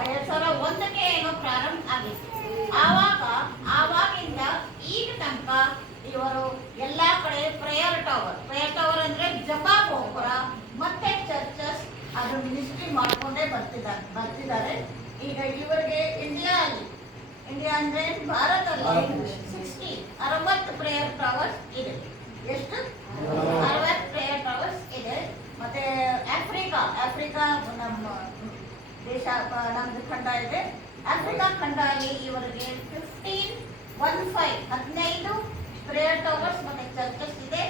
2001ಕ್ಕೆ ಏನೋ ಪ್ರಾರಂಭ ಆಗಿತ್ತು. ಆವಾಗಿಂದ ಈಗ ತನಕ ಇವರು ಎಲ್ಲಾ ಕಡೆ ಪ್ರೇಯರ್ ಟವರ್ ಅಂದ್ರೆ ಜಪಾ ಗೋಪುರ ಮತ್ತೆ ಚರ್ಚಸ್ ಅದು ಮಿನಿಸ್ಟ್ರಿ ಮಾಡ್ಕೊಂಡೇ ಬರ್ತಿದ್ದಾರೆ. ಈಗ ಇವರಿಗೆ ಇಂಡಿಯಾ ಅಂದ್ರೆ ಭಾರತದಲ್ಲಿ 60 ಪ್ರೇಯರ್ ಟವರ್ಸ್ ಇದೆ. ಎಷ್ಟು? 60 ಪ್ರೇಯರ್ ಟವರ್ಸ್ ಇದೆ. ಮತ್ತೆ ಆಫ್ರಿಕಾ ನಮ್ಮ ದೇಶ, ನಮ್ದು ಖಂಡ ಇದೆ. ಆಫ್ರಿಕಾ ಖಂಡದಲ್ಲಿ ಇವರಿಗೆ 15 ಪ್ರೇಯರ್ ಟವರ್ಸ್ ಮತ್ತೆ ಚರ್ಚಸ್ ಇದೆ.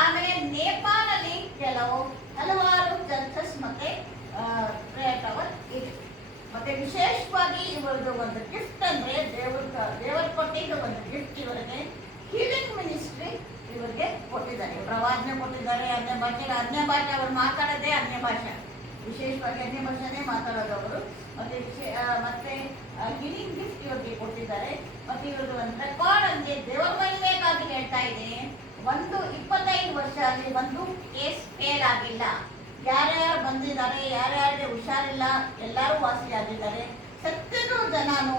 ಆಮೇಲೆ ನೇಪಾಳಲ್ಲಿ ಹಲವಾರು ಚರ್ಚಸ್ ಮತ್ತೆ ಪ್ರೇಯರ್ ಟವರ್ ಇದೆ. ಮತ್ತೆ ವಿಶೇಷವಾಗಿ ಇವರದ್ದು ಒಂದು ಗಿಫ್ಟ್ ಅಂದ್ರೆ ದೇವರು ಕೊಟ್ಟಿದ್ದ ಒಂದು ಗಿಫ್ಟ್ ಇವರಿಗೆ ಹೀಲಿಂಗ್ ಮಿನಿಸ್ಟ್ರಿ ಇವರಿಗೆ ಕೊಟ್ಟಿದ್ದಾರೆ. ಪ್ರವಾದನೆ ಕೊಟ್ಟಿದ್ದಾರೆ. ಅನ್ಯ ಭಾಷೆ ಅವರು ಮಾತಾಡೋದೇ ಅನ್ಯ ಭಾಷೆ, ವಿಶೇಷವಾಗಿ ಅನ್ಯ ಭಾಷೆನೇ ಮಾತಾಡೋದು ಅವರು. ಮತ್ತೆ ಹೀಲಿಂಗ್ ಗಿಫ್ಟ್ ಇವರಿಗೆ ಕೊಟ್ಟಿದ್ದಾರೆ. ಮತ್ತೆ ಇವ್ರದ್ದು ಒಂದು ರೆಕಾರ್ಡ್ ಅಂದ್ರೆ ದೇವರ ಮಹಿಮೆಗಾಗಿ ಹೇಳ್ತಾ ಇದ್ದೀನಿ, 25 ವರ್ಷ ಅಲ್ಲಿ ಒಂದು ಕೇಸ್ ಫೇಲ್ ಆಗಿಲ್ಲ. ಯಾರ್ಯಾರು ಬಂದಿದ್ದಾರೆ, ಯಾರ್ಯಾರಿಗೆ ಹುಷಾರಿಲ್ಲ, ಎಲ್ಲರೂ ವಾಸಿಯಾಗಿದ್ದಾರೆ. 70 ಜನನು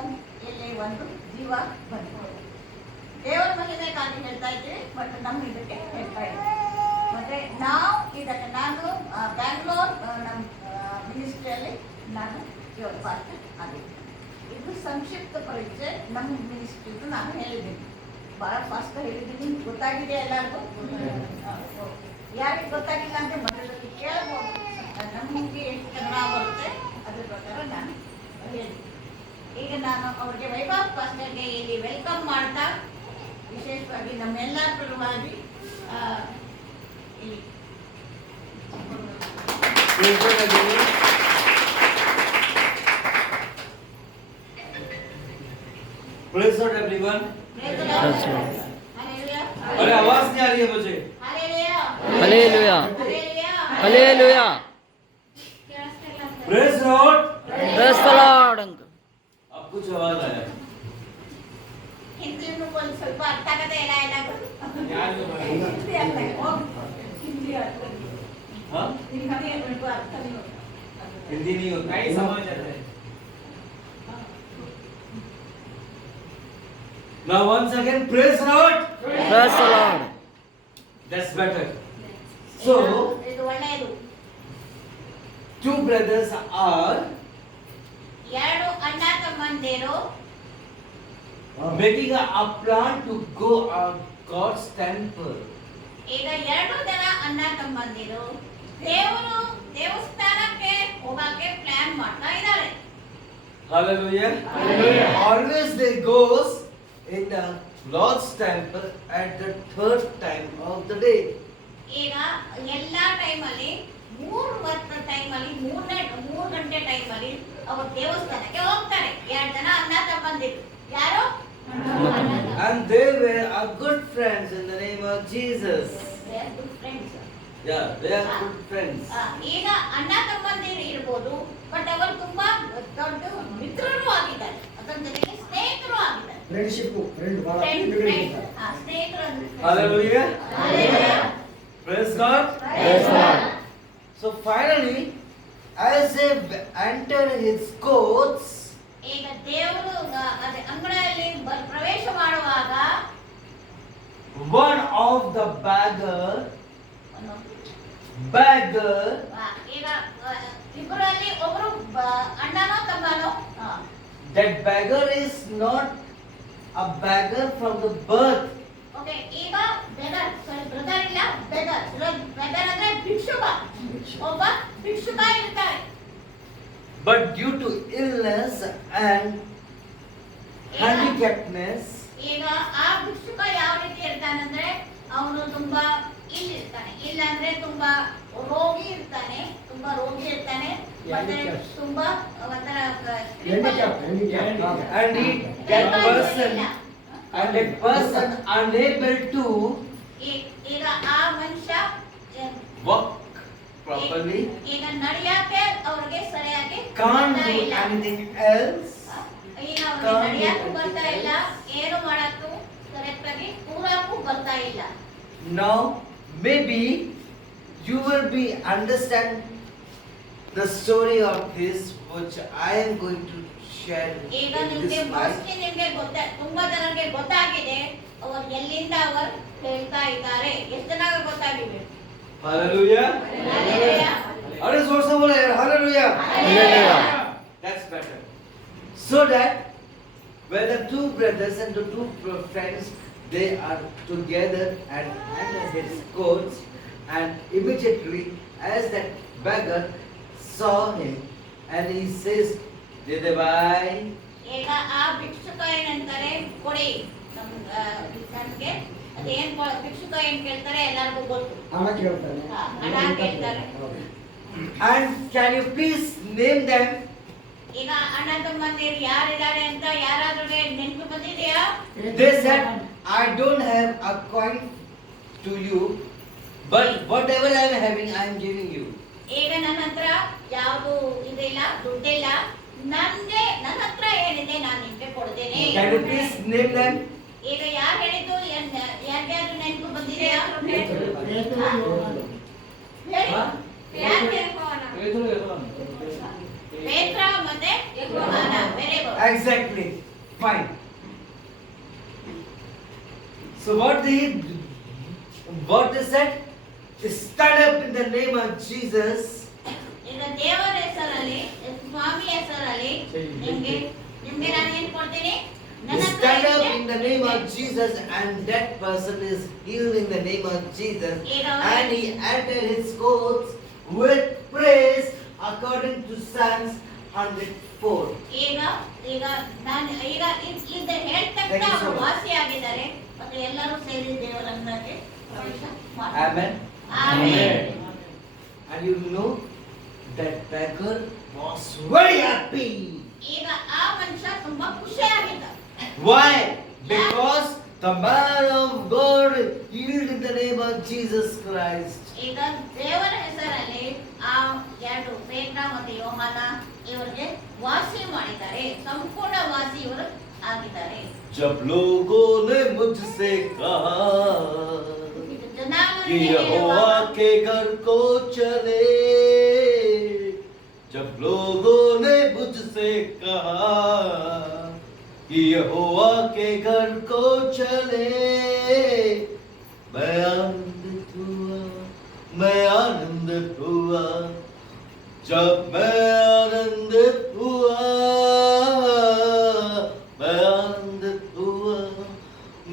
ಇಲ್ಲಿ ಒಂದು ಜೀವ ಬಂದಿದೆ. ದೇವರ ಮಹಿಮೆಗಾಗಿ ಹೇಳ್ತಾ ಇದ್ದೀವಿ, ಬಟ್ ನಮ್ಮ ಇದಕ್ಕೆ ಹೇಳ್ತಾ ಇದ್ದೀವಿ. ಮತ್ತೆ ನಾನು ಬ್ಯಾಂಗ್ಳೂರ್ ನಮ್ಮ ಮಿನಿಸ್ಟ್ರಿಯಲ್ಲಿ ನಾನು ಇವಾಗ ಪಾಸ್ಟರ್ ಆಗಿದ್ದೀನಿ. ಇದು ಸಂಕ್ಷಿಪ್ತ ಪರಿಚಯ ನಮ್ಮ ಮಿನಿಸ್ಟ್ರಿದು ನಾನು ಹೇಳಿದ್ದೀನಿ. ಬಹಳ ಫಾಸ್ಟ್ ಹೇಳಿದ್ದೀನಿ. ಗೊತ್ತಾಗಿದೆ ಎಲ್ಲರಿಗೂ? ಯಾರಿಗೆ ಗೊತ್ತಾಗಿಲ್ಲ ಅಂತ ಮನೆಯಲ್ಲಿ ಕೇಳಬಹುದು. ನಮಗೆ ಎಷ್ಟು ಕನ್ನಡ ಬರುತ್ತೆ ಅದ್ರ ಪ್ರಕಾರ ನಾನು ಹೇಳಿದ್ದೀನಿ. ಈಗ ನಾನು ಅವ್ರಿಗೆ ವೈಭವ್ ಪಾಸ್ಟರ್ಗೆ ಇಲ್ಲಿ ವೆಲ್ಕಮ್ ಮಾಡ್ತಾ, ವಿಶೇಷವಾಗಿ ನಮ್ಮೆಲ್ಲರ ಪರವಾಗಿ ಇಲ್ಲಿ Praise God everyone. अरे आवाज नहीं आ रही है मुझे. Hallelujah hallelujah Praise Lord. Praise the Lord uncle. अब कुछ आवाज आया. ಹಿಂದಿ ಸ್ವಲ್ಪ ಅರ್ಥ ಆಗದೆ ಎಲ್ಲ हाँ? हिंदी नहीं होता. नहीं समझ आता है. Now once again, praise Lord. Praise the Lord. That's better. So, ಇದು ಒಳ್ಳೆಯದು. 2 brothers are 2 ಅಣ್ಣ ತಮ್ಮಂದಿರು making a plan to go on God's temple. ಈಗ 2 ಜನ ಅಣ್ಣ ತಮ್ಮಂದಿರು ದೇವಸ್ಥಾನಕ್ಕೆ ಹೋಗಕ್ಕೆ ಪ್ಲಾನ್ ಮಾಡ್ತಾ ಇದ್ದಾರೆ. Hallelujah. Hallelujah. Always they goes in the Lord's temple at the 3rd time of the day. ಈಗ ಎಲ್ಲಾ ಟೈಮಲ್ಲಿ 3 ಟೈಮಲ್ಲಿ 3 ಗಂಟೆ ಟೈಮಲ್ಲಿ ಅವರು ದೇವಸ್ಥಾನಕ್ಕೆ ಹೋಗ್ತಾರೆ. 2 ಜನ ಅಣ್ಣ ತಮ್ಮಂದಿರು. ಯಾರು? And they were a good friends in the name of Jesus. They are good friends. Yeah, they are good friends. ಈಗ ಅಣ್ಣ ತಮ್ಮಂದಿರು ಇರ್ಬೋದು, ಬಟ್ ಅವರು ತುಂಬಾ ದೊಡ್ಡ ಮಿತ್ರರು ಆಗಿದ್ದಾರೆ. ಅದರ ಜೊತೆಗೆ ಸ್ನೇಹಿತರು ಆಗಿದ್ದಾರೆ. ಸ್ನೇಹಿತರು ಅಂದ್ರೆ Hallelujah. Hallelujah. Praise God. Praise God. So finally, as they entered his courts, ಈಗ ದೇವರು ಅದೇ ಅಂಗಡಿಯಲ್ಲಿ ಪ್ರವೇಶ ಮಾಡುವಾಗ one of the beggar ಈಗ ಇಬ್ಬರಲ್ಲಿ ಒಬ್ರು ಅಣ್ಣನೋ ತಮ್ಮನೋ. that beggar is not a beggar from the birth. Okay, ಈಗ ಬೆಗರ್ ಬ್ರದರ್ ಇಲ್ಲ, ಬೆಗರ್ ಅಂದ್ರೆ ಭಿಕ್ಷುಕ. ಒಬ್ಬ ಭಿಕ್ಷುಕ ಇರ್ತಾರೆ. But due to illness and handicapness, ಈಗ ಆ ಭಿಕ್ಷುಕ ಯಾವ ರೀತಿ ಇರ್ತಾನಂದ್ರೆ ಅವನು ತುಂಬಾ ಇಲ್ಲಿರ್ತಾನೆ. ಇಲ್ಲ ಅಂದ್ರೆ ತುಂಬಾ ರೋಗಿ ಇರ್ತಾನೆ. ಮತ್ತೆ ತುಂಬಾ ಒಂಥರ and a person unable to ಈಗ ಆ ಮನುಷ್ಯ walk properly, ಈಗ ನಡೆಯಕ್ಕೆ ಅವ್ರಿಗೆ ಸರಿಯಾಗಿ can't ಬರ್ತಾ do ಇಲ್ಲ. anything else. ಈಗ ಅವ್ರಿಗೆ ನಡೆಯಕ್ಕೂ ಬರ್ತಾ ಇಲ್ಲ, ಏನು ಮಾಡಕ್ಕೂ ಕರೆಕ್ಟ್ ಆಗಿ ಕೂರಕ್ಕೂ ಬರ್ತಾ ಇಲ್ಲ. Now maybe you will be understand the story of this, which I am going to share ಈಗ in ನಿಮ್ಗೆ this life. ಮೋಸ್ಟ್ಲಿ ನಿಮ್ಗೆ ತುಂಬಾ ಜನರಿಗೆ ಗೊತ್ತಾಗಿದೆ ಅವರು ಎಲ್ಲಿಂದ ಅವರು ಹೇಳ್ತಾ ಇದ್ದಾರೆ. ಎಷ್ಟು ಜನ ಗೊತ್ತಾಗಿದೆ? Hallelujah. Hallelujah. अरे जोर से बोले यार, Hallelujah. Hallelujah. That's better. So that when the two brothers and the two friends, they are together and under his coats, and immediately as that beggar saw him, and he says, "Dede bhai." ಈಗ ಆ ಭಿಕ್ಷುಕ ಏನಂತಾರೆ, ಕೊಡಿ ನಮ್ಗೆ ಅದೇನ್ ಭಿಕ್ಷುಕ ಏನ್ ಕೇಳ್ತಾರೆ ಎಲ್ಲರಿಗೂ ಗೊತ್ತು. ಹಣ ಕೇಳ್ತಾನೆ. ಹಣ ಕೇಳ್ತಾರೆ. And can you please name them? ಈಗ ಅಣ್ಣ ತಮ್ಮಂದಿರು ಯಾರಿದ್ದಾರೆ ಅಂತ ಯಾರಾದ್ರೂ ನೆನಪು ಬಂದಿದೆಯಾ? They said, "I don't have a coin to you, but whatever I am having, I am giving you." ಈಗ ನನ್ನ ಹತ್ರ ಯಾವುದು ಇದಿಲ್ಲ, ದುಡ್ಡಿಲ್ಲ, ನನ್ನ ಹತ್ರ ಏನಿದೆ ನಾನು ನಿಮ್ಗೆ ಕೊಡ್ತೇನೆ. Can you please name them? ಈಗ ಯಾರು ಹೇಳಿದ್ದು ಯಾರ್ಯಾರು ನೆನಪು ಬಂದಿದೆಯಾ? ಹೇಳಿ. ಯಾರ್ಗೆ? ಪೇತ್ರ ಮತ್ತೆ ಯೋಹಾನ. Very good. Exactly. Fine. So what they said? Stand up in the name of Jesus. ಈಗ ದೇವರ ಹೆಸರಲ್ಲಿ, ಸ್ವಾಮಿ ಹೆಸರಲ್ಲಿ ನಿಮ್ಗೆ ನಾನು ಏನ್ ಕೊಡ್ತೀನಿ? ನನ್ನ ಹತ್ರ Stand up ಇದೆ. in the name of Jesus, and that person is healed in the name of Jesus. And he entered his courts with praise according to Psalms 104. ಈಗ ನಾನು ಇದು ಹೇಳ್ತಕ್ಕ Thank you so much. ವಾಸಿಯಾಗಿದ್ದಾರೆ ಮತ್ತೆ ಎಲ್ಲರೂ ಸೇರಿ ದೇವರನ್ನಾಗಿ ಪ್ರವೇಶ ಮಾಡ್ತಾರೆ. Amen. Amen. And you know that beggar was very happy. ಈಗ ಆ ಮನುಷ್ಯ ತುಂಬಾ ಖುಷಿಯಾಗಿದ್ದ. Why? Because the man of God healed in the name of Jesus Christ. ಈಗ ದೇವರ ಹೆಸರಲ್ಲಿ ಆ ಎರಡು ಪೇತ್ರ ಮತ್ತು ಯೋಹಾನ ಇವರಿಗೆ ವಾಸಿ ಮಾಡಿದ್ದಾರೆ, ಸಂಪೂರ್ಣ ವಾಸಿ ಇವರು ಆಗಿದ್ದಾರೆ. जब लोगों ने मुझसे कहा कि ಜನಾಂಗಕ್ಕೆ यहोवा के घर को चले, जब लोगों ने मुझसे कहा कि यहोवा के घर को चले, मैं आनंदित हुआ, जब मैं आनंदित हुआ, मैं आनंदित हुआ,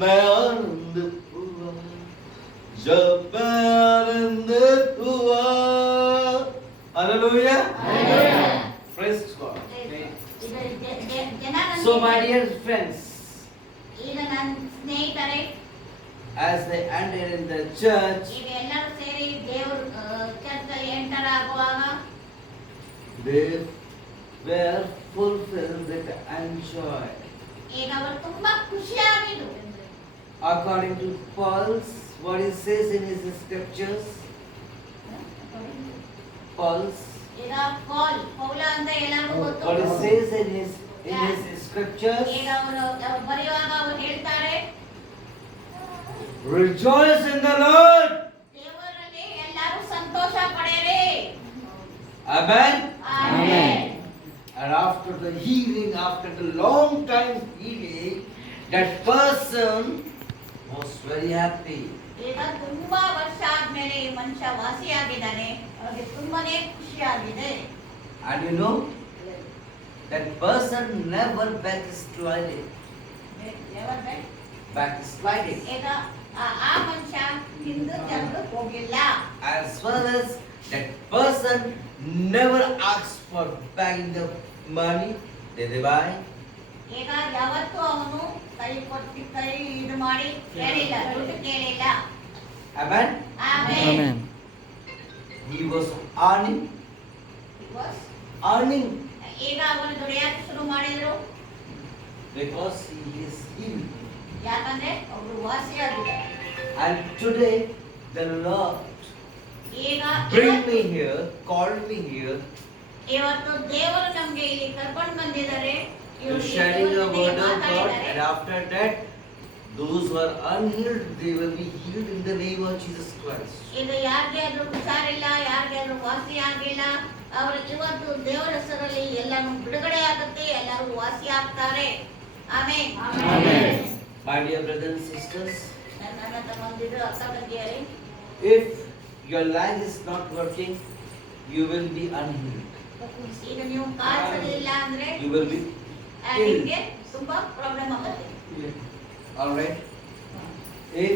मैं आनंदित हुआ, जब मैं आनंदित हुआ. Hallelujah. Hallelujah. Praise God. ಜನಾಂಗಕ್ಕೆ So my dear friends, ಈಗ ನನ್ನ ಸ್ನೇಹಿತರೆ as they entered in the church, ಈಗ ಎಲ್ಲರೂ ಸೇರಿ ದೇವ್ರ ಚರ್ಚ್ ಅಲ್ಲಿ ಎಂಟರ್ ಆಗುವಾಗ they were fulfilled with joy. ಈಗ ಅವರು ತುಂಬಾ ಖುಷಿಯಾಗಿದ್ರು. According to Paul's, what he says in his scriptures, Paul's, ಈಗ ಪೌಲ ಅಂತ ಎಲ್ಲರಿಗೂ ಗೊತ್ತು. what he says in his scriptures, ಈಗ ಅವರು ಬರೆಯುವಾಗ ಅವರು ಹೇಳ್ತಾರೆ, rejoice in the Lord. ದೇವರಲ್ಲಿ ಎಲ್ಲರೂ ಸಂತೋಷ ಪಡೆಯಿರಿ. Amen. Amen. And after the healing, after the long time healing, that person was very happy. ಈಗ ತುಂಬಾ ವರ್ಷ ಆದ್ಮೇಲೆ ಈ ಮನುಷ್ಯ ವಾಸಿಯಾಗಿದ್ದಾನೆ, ಅವರಿಗೆ ತುಂಬಾನೇ ಖುಷಿಯಾಗಿದೆ. And you know, that person never backslided. Backsliding. ಈಗ ಆ ಮನುಷ್ಯ ಹಿಂದೆ ಜನರು ಹೋಗಿಲ್ಲ. As well as that person never asked for begging the money, did they buy? ಈಗ ಯಾವತ್ತೂ ಅವನು ಕೈ ಕೊಟ್ಟು ಕೈ ಇದು ಮಾಡಿ ಕೇಳಿಲ್ಲ, ದುಡ್ಡು ಕೇಳಿಲ್ಲ. Amen. Amen. Amen. He was earning. ಈಗ ಅವನು ದುಡಿಯಕ್ಕೆ ಶುರು ಮಾಡಿದ್ರು Because he is healed. ಯಾಕಂದ್ರೆ ಅವರು ವಾಸಿಯಾಗಿದ್ದಾರೆ. And today the Lord ಈಗ bring me here, called me here ಇವತ್ತು ದೇವರು ನಮ್ಗೆ ಇಲ್ಲಿ ಕರ್ಕೊಂಡು ಬಂದಿದ್ದಾರೆ. to sharing the word of God, and after that Those who are unhealed, they will be healed in the name of Jesus Christ. ಈಗ ಯಾರಿಗೆ ಆದ್ರೂ ಹುಷಾರಿಲ್ಲ, ಯಾರಿಗೆ ಆದ್ರೂ ವಾಸಿ ಆಗಿಲ್ಲ, ಅವರು ಇವತ್ತು ದೇವರ ಹೆಸರಲ್ಲಿ ಎಲ್ಲಾನು ಬಿಡುಗಡೆ ಆಗುತ್ತೆ, ಎಲ್ಲರೂ ವಾಸಿ ಆಗ್ತಾರೆ. Amen. Amen. My dear brothers and sisters, ನನ್ನ ತಮ್ಮಂದಿರು, ಅಕ್ಕ ತಂಗಿಯರೇ, if your leg is not working, you will be unhealed. ಈಗ ನೀವು ಕಾಲ್ಸಲಿಲ್ಲ ಅಂದ್ರೆ You will be ನಿಮ್ಗೆ ತುಂಬಾ ಪ್ರಾಬ್ಲಮ್ ಆಗುತ್ತೆ. alright. If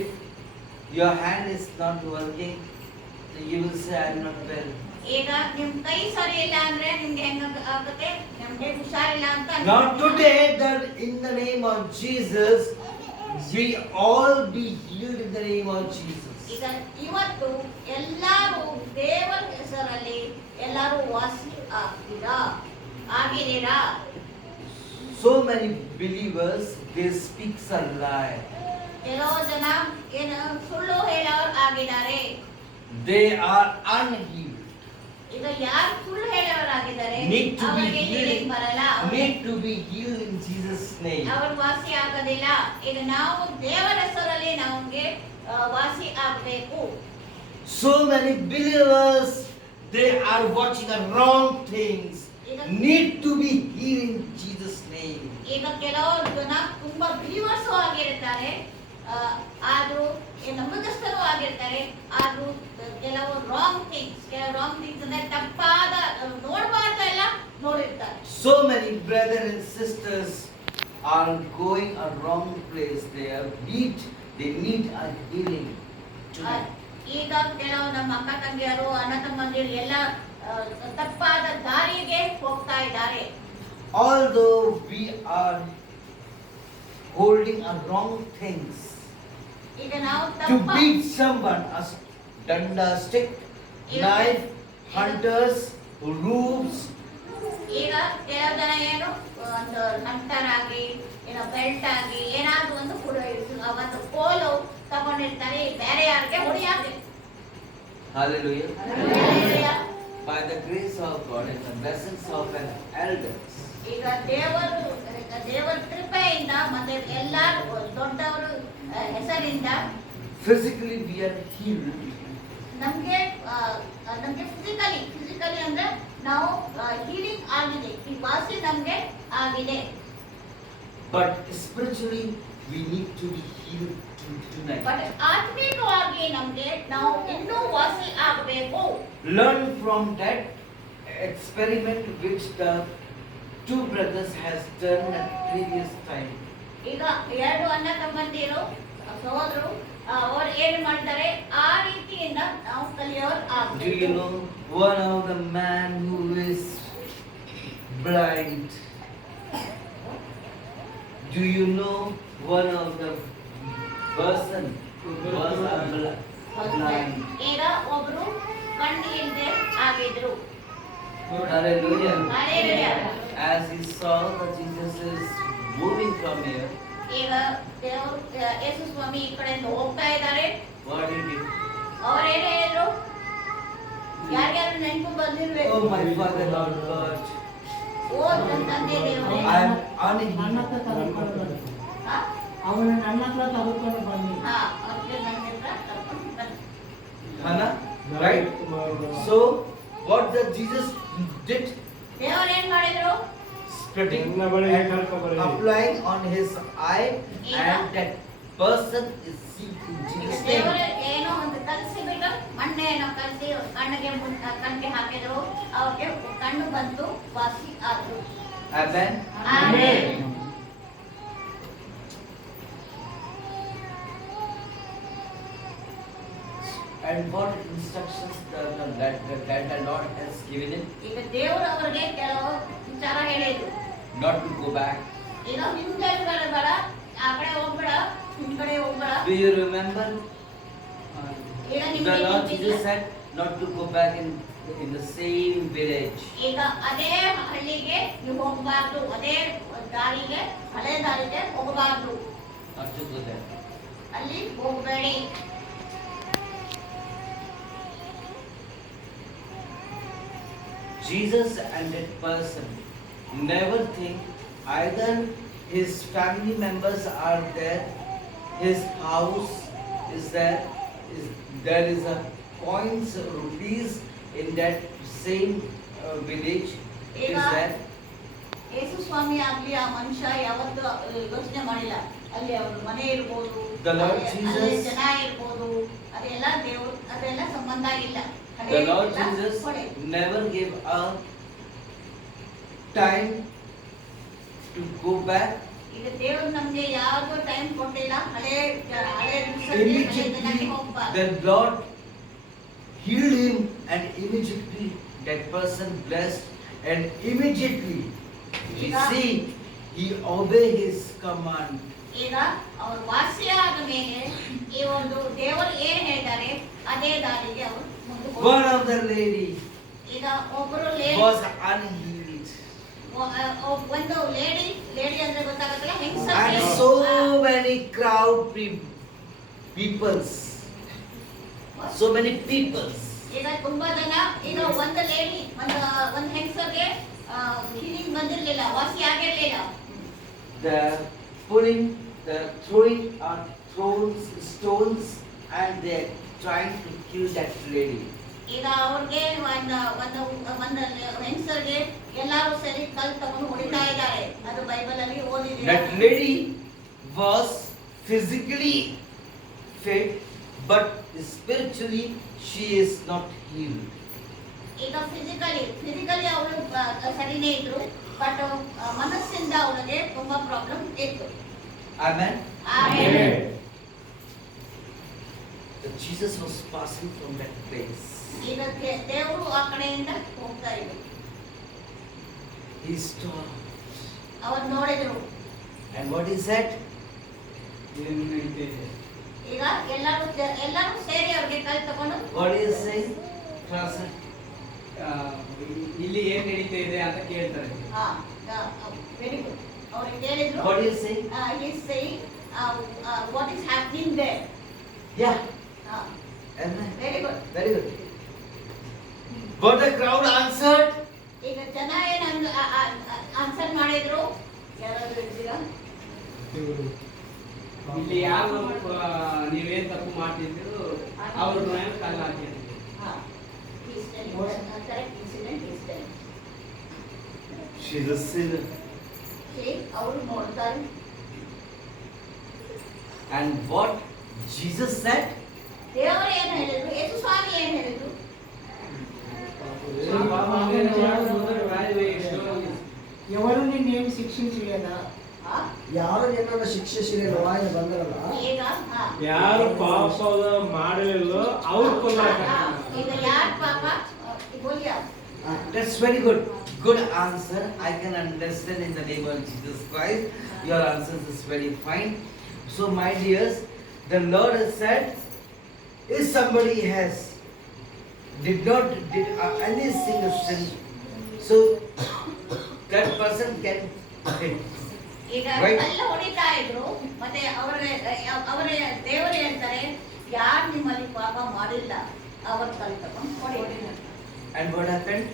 your hand is not working, then you will say, I am not well. ಈಗ ನಿಮ್ ಕೈ ಸರಿ ಇಲ್ಲ ಅಂದ್ರೆ ನಿಮ್ಗೆ ಹೆಂಗ ಆಗುತ್ತೆ? ನಮ್ಗೆ ಹುಷಾರಿಲ್ಲ ಅಂತ Now today, that in the name of Jesus, we all be healed in the name of Jesus. ಈಗ ಇವತ್ತು ಎಲ್ಲರೂ ದೇವರ ಹೆಸರಲ್ಲಿ ಎಲ್ಲರೂ ವಾಸಿ ಆಗಿದ್ದೀರಾ? So many believers, they speak a lie. ಕೆಲವು ಜನ ಏನು ಸುಳ್ಳು ಹೇಳೋರು ಆಗಿದ್ದಾರೆ. They are unhealed. ಈಗ ಯಾರು ಸುಳ್ಳು ಹೇಳೋರಾಗಿದ್ದಾರೆ Need to be ಅವರಿಗೆ healing ಬರಲ್ಲ, healed. Need to be healed in Jesus' name. ಅವರು ವಾಸಿ ಆಗೋದಿಲ್ಲ. ಈಗ ನಾವು ದೇವರ ಹೆಸರಲ್ಲಿ ನಮಗೆ ವಾಸಿ ಆಗಬೇಕು. So many believers, they are watching the wrong things. Need to be healed in Jesus' name. ಈಗ ಕೆಲವು ಜನ ತುಂಬಾ ಬಿಲಿವರ್ಸ್ ಆಗಿರ್ತಾರೆ, ಆದ್ರೂ ನಂಬಿಕಸ್ಥರು ಆಗಿರ್ತಾರೆ, ಆದ್ರೂ ಕೆಲವು ರಾಂಗ್ ಥಿಂಗ್ಸ್ ಅಂದ್ರೆ ತಪ್ಪಾದ ನೋಡಬಾರ್ದ ಎಲ್ಲ ನೋಡಿರ್ತಾರೆ. So many brothers and sisters are going a wrong place. They need a healing today. ಈಗ ಕೆಲವು ನಮ್ಮ ಅಕ್ಕ ತಂಗಿಯರು, ಅಣ್ಣ ತಮ್ಮಂದಿರು ಎಲ್ಲ ತಪ್ಪಾದ ದಾರಿಗೆ ಹೋಗ್ತಾ ಇದ್ದಾರೆ. Although we are holding a wrong things, ಈಗ ನಾವು to ತಪ್ಪ beat someone, a danda stick, knife, hunters, roofs. ಈಗ ಕೆಲವು ಜನ ಏನು ಒಂದು ಹಂಟರ್ ಆಗಿ ಏನೋ ಬೆಲ್ಟ್ ಆಗಿ ಏನಾದ್ರು ಒಂದು ಒಂದು ಕೋಲು ತಗೊಂಡಿರ್ತಾರೆ, ಬೇರೆ ಯಾರಿಗೆ ಹೊಡಿಯಾಕೆ. Hallelujah. By the grace of God and the blessings of an elders, ಈಗ ದೇವರ ಕೃಪೆಯಿಂದ ಮತ್ತೆ ಎಲ್ಲರೂ ದೊಡ್ಡವರು ಹೆಸರಿಂದ physically we are healed. ನಮ್ಗೆ ಫಿಸಿಕಲಿ ಅಂದ್ರೆ ನಾವು ಹೀಲಿಂಗ್ ಆಗಿದೆ, ಈ ವಾಸಿ ನಮ್ಗೆ ಆಗಿದೆ. But spiritually we need to be healed tonight. But ಆತ್ಮಿಕವಾಗಿ ನಮ್ಗೆ ನಾವು ಇನ್ನೂ ವಾಸಿ ಆಗಬೇಕು. Learn from that experiment which the two brothers has done at previous time. ಈಗ ಎರಡು ಅಣ್ಣ ತಮ್ಮಂದಿರು ಸಹೋದರರು ಅವರು ಏನು ಮಾಡ್ತಾರೆ, ಆ ರೀತಿಯಿಂದ ನಾವು ಕಲಿಯೋರು Do you ಆಗಬೇಕು. know one of the man who is blind? Do you know one of the person who was blind? ಈಗ ಒಬ್ರು ಕಣ್ಣು ಇಲ್ಲದೆ ಆಗಿದ್ರು. Hallelujah. Hallelujah. As he saw that Jesus is moving from here, ಈಗ ದೇವರು ಯೇಸು ಸ್ವಾಮಿ ಈ ಕಡೆಯಿಂದ ಹೋಗ್ತಾ ಇದ್ದಾರೆ. what did he do? ಅವರೇನು ಹೇಳಿದ್ರು? ಯಾರ್ಯಾರು ನೆನಪು ಬಂದಿರ್ಬೇಕು. Oh my Father, Lord God, ಓ ನನ್ನ ತಂದೆ ದೇವರೇ, I am unhealed. ಹಾ? ಅವನ ನನ್ನ ಹತ್ರ ತಗೊಂಡು ಬನ್ನಿ. ಹಾ, ಅವ್ರಿಗೆ ನನ್ನ ಹತ್ರ ಕರ್ಕೊಂಡು ಬನ್ನಿ. Hannah, right? So, what did Jesus did? ದೇವರು ಏನ್ ಮಾಡಿದ್ರು? Spreading ನನ್ನ and ಬಳಿ applying on his eye, and that person is healed in ಈಗ Jesus' ದೇವರು name. ಏನೋ ಒಂದು ಕಲಸಿಬಿಟ್ಟು ಮಣ್ಣೇನೋ ಕಲಸಿ ಕಣ್ಣಿಗೆ ಹಾಕಿದ್ರು, ಅವ್ರಿಗೆ ಕಣ್ಣು ಬಂತು, ವಾಸಿ ಆದ್ರು. Amen. Amen. And what instructions that the Lord has given him? ಈಗ ದೇವರು ಅವರಿಗೆ ಕೆಲವು ವಿಚಾರ ಹೇಳಿದ್ರು. Not to go back. ಈಗ ಹಿಂದೆ ಬೇಡ, ಆ ಕಡೆ ಹೋಗ್ಬೇಡ, ಹಿಂದ್ಗಡೆ ಹೋಗ್ಬೇಡ. Do you remember? ಈಗ The ನಿಮ್ಗೆ Lord ನೆನ್ಪಿದ್ಯಾ? Jesus said not to go back in the same village. ಈಗ ಅದೇ ಹಳ್ಳಿಗೆ ನೀವು ಹೋಗಬಾರ್ದು, ಅದೇ ದಾರಿಗೆ, ಹಳೆ ದಾರಿಗೆ ಹೋಗಬಾರ್ದು, Not to go there. ಅಲ್ಲಿ ಹೋಗಬೇಡಿ. Jesus and that person never think either his family members are there his house is there, there is a coins, rupees in that same village is Ega. there. ಯೇಸು ಸ್ವಾಮಿ ಆಗ್ಲಿ ಆ ಮನುಷ್ಯ ಯಾವತ್ತೂ ಯೋಚನೆ ಮಾಡಿಲ್ಲ ಅಲ್ಲಿ ಅವ್ರ ಮನೆ ಇರ್ಬೋದು, The Lord ಅಲ್ಲಿ Jesus- ಜನ ಇರ್ಬೋದು, ಅದೆಲ್ಲ ದೇವ್ರು ಅದೆಲ್ಲ ಸಂಬಂಧ ಇಲ್ಲ. The Lord ಹಳೆ Jesus ಕೊಡೆ. never gave a time to go back. ಈಗ ದೇವ್ರು ನಮ್ಗೆ ಯಾವ್ದು ಟೈಮ್ ಕೊಟ್ಟಿಲ್ಲ. ಹಳೆ ದಿವ್ಸಕ್ಕೆ, ಹಳೆ ಜನಕ್ಕೆ Immediately ಹೋಗ್ಬಾರ್ದು. the Lord healed him, and immediately that person blessed, and immediately we see he obey his command. ಈಗ ಅವ್ರು ವಾಸಿ ಆದ ಮೇಲೆ ಈ ಒಂದು ದೇವರು ಏನ್ ಹೇಳ್ತಾರೆ ಅದೇ ದಾರಿಗೆ ಅವರು ಮುಂದೆ One of the lady ಈಗ ಒಬ್ಬರು was unhealed, ಒಂದು ಲೇಡಿ ಅಂದ್ರೆ ಗೊತ್ತಾಗತ್ತಲ್ಲ ಹೆಂಗಸ and so many crowd peoples, so many peoples. ಈಗ ತುಂಬಾ ಜನ ಈಗ ಒಂದು ಲೇಡಿ ಒಂದು ಹೆಂಗಸರಿಗೆ ಹೀಲಿಂಗ್ ಬಂದಿರ್ಲಿಲ್ಲ, ವಾಸಿ ಆಗಿರ್ಲಿಲ್ಲ. They're throwing on stones, and they're trying to kill that lady. ಈಗ ಅವ್ರಿಗೆ ಒಂದು ಹೆಂಗಸರಿಗೆ ಎಲ್ಲಾರು ಸರಿ ಕಲ್ ತಗೊಂಡು ಹೊಡಿತಾ ಇದ್ದಾರೆ. ಅದು ಬೈಬಲ್ ಅಲ್ಲಿ ಓದಿದ್ದೀರಾ? That lady was physically fit, but spiritually she is not healed. ಈಗ ಫಿಸಿಕಲಿ ಅವಳು ಸರಿನೇ ಇದ್ರು, ಬಟ್ ಮನಸ್ಸಿಂದ ಅವಳಿಗೆ ತುಂಬಾ ಪ್ರಾಬ್ಲಮ್ ಇತ್ತು. Amen. ಆಮೇಲೆ Jesus was passing from that place. ಈಗ ದೇವರು ಆ ಕಡೆಯಿಂದ ಹೋಗ್ತಾ ಇದ್ರು. He stopped. ಅವ್ರು ನೋಡಿದ್ರು. And what he said? ಈಗ ಎಲ್ಲರೂ ಸೇರಿ ಅವ್ರಿಗೆ ಕೈ ತಗೊಂಡು What is saying? Translate. ಇಲ್ಲಿ ಏನ್ ನಡೀತಾ ಇದೆ ಅಂತ ಕೇಳ್ತಾರೆ. Very good. ಅವ್ರಿಗೆ ಕೇಳಿದ್ರು. What is saying? He is saying what is happening there. Yeah. Amen. Very good. Very good. But the crowd answered. ಈಗ ಜನ ಏನ್ ಆನ್ಸರ್ ಮಾಡಿದ್ರು? ಯಾರಾದ್ರೂ ಇದ್ದೀರಾ? ಇಲ್ಲಿ ಯಾರು ನೀವೇನ್ ತಪ್ಪು ಮಾಡ್ತಿದ್ರು ಅವ್ರ ಮೇಲೆ ಕಲ್ಲು ಹಾಕಿದ್ರು. He's telling correct incident he's telling. She's a sinner. ಅವರು ನೋಡ್ತಾರೆ. And what Jesus said? ದೇವರು ಏನು ಹೇಳಿದ್ರು? ಯೇಸು ಸ್ವಾಮಿ ಏನು ಹೇಳಿದ್ರು? ఎవరు నిన్నేమి శిక్షించలేదా? ಯಾರು ನಿನ್ನನ್ನು ಶಿಕ್ಷಿಸಲಿಲ್ಲ ఆయన ಬಂದರಲ್ಲ ಈಗ ಯಾರು ಪಾಪದ ಮಾಡಲಿಲ್ಲೋ ಅವ್ರು ಈಗ ಯಾರು ಪಾಪ ಬೋಲಿಯಾ? That's very good. Good answer. I can understand in the name of Jesus Christ. Your answer is very fine. So, my dears, the Lord has said, if somebody did any single sin, so that person can hit. ಈಗ Right. ಎಲ್ಲ ಹೊಡಿತಾ ಇದ್ರು. ಮತ್ತೆ ಅವರ ದೇವರು ಹೇಳ್ತಾರೆ ಯಾರು ನಿಮ್ಮಲ್ಲಿ ಪಾಪ ಮಾಡಿಲ್ಲ ಅವ್ರ ಕಲ್ ತಗೊಂಡು ಹೊಡಿ. And what happened?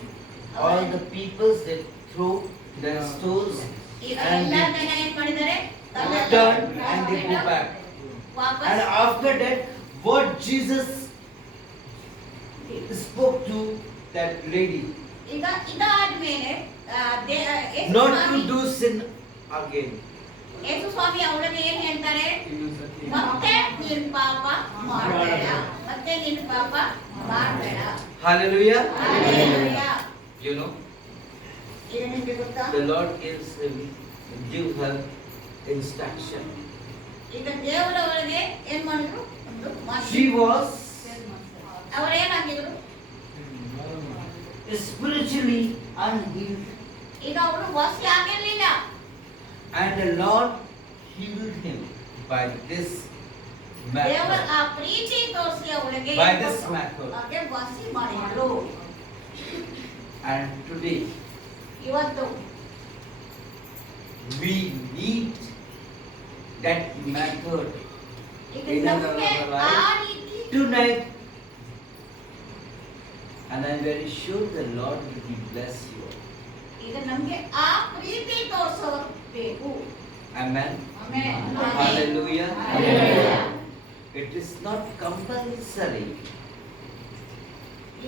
All the peoples, they threw their stones ಈಗ and ಎಲ್ಲ they ಜನ ಏನ್ ಮಾಡಿದ್ದಾರೆ? turned and they go back. And ವಾಪಸ್ after that, what Jesus spoke to that lady, ಈಗ ಇದಾದ್ಮೇಲೆ ಯೇಸು not to Swami- do sin again. ಯೇಸು ಸ್ವಾಮಿ ಅವಳಿಗೆ ಏನ್ ಹೇಳ್ತಾರೆ? ಇನ್ನೊಂದ್ಸತಿ ಮತ್ತೆ ನೀನ್ ಪಾಪ ಮಾಡಬೇಡ, ಮತ್ತೆ ನೀನ್ ಪಾಪ ಮಾಡಬೇಡ. Hallelujah. Hallelujah. You know, ಇದು ನಿಮ್ಗೆ ಗೊತ್ತಾ? the Lord give her instruction. ಈಗ ದೇವರ ಅವಳಿಗೆ ಏನ್ ಮಾಡಿದ್ರು? ಒಂದು ಮಾತು. She was ಅವರೇನಾಗಿದ್ರು? spiritually unhealed, ಈಗ ಅವಳು ವಾಸಿ ಆಗಿರ್ಲಿಲ್ಲ. and the Lord healed him by this ದೇವರ method. ಆ ಪ್ರೀತಿ ತೋರಿಸಿ ಅವಳಿಗೆ By this method. ಅವ್ರಿಗೆ ವಾಸಿ ಮಾಡಿದ್ರು. And today ಇವತ್ತು we need that method ಈಗ in our ನಮ್ಗೆ ಆ life ರೀತಿ tonight. And I'm very sure the Lord will bless you. ಈಗ ನಮ್ಗೆ ಆ ಪ್ರೀತಿ ತೋರಿಸೋರು ಬೇಕು. Amen. Amen. Hallelujah. Hallelujah. It is not compulsory.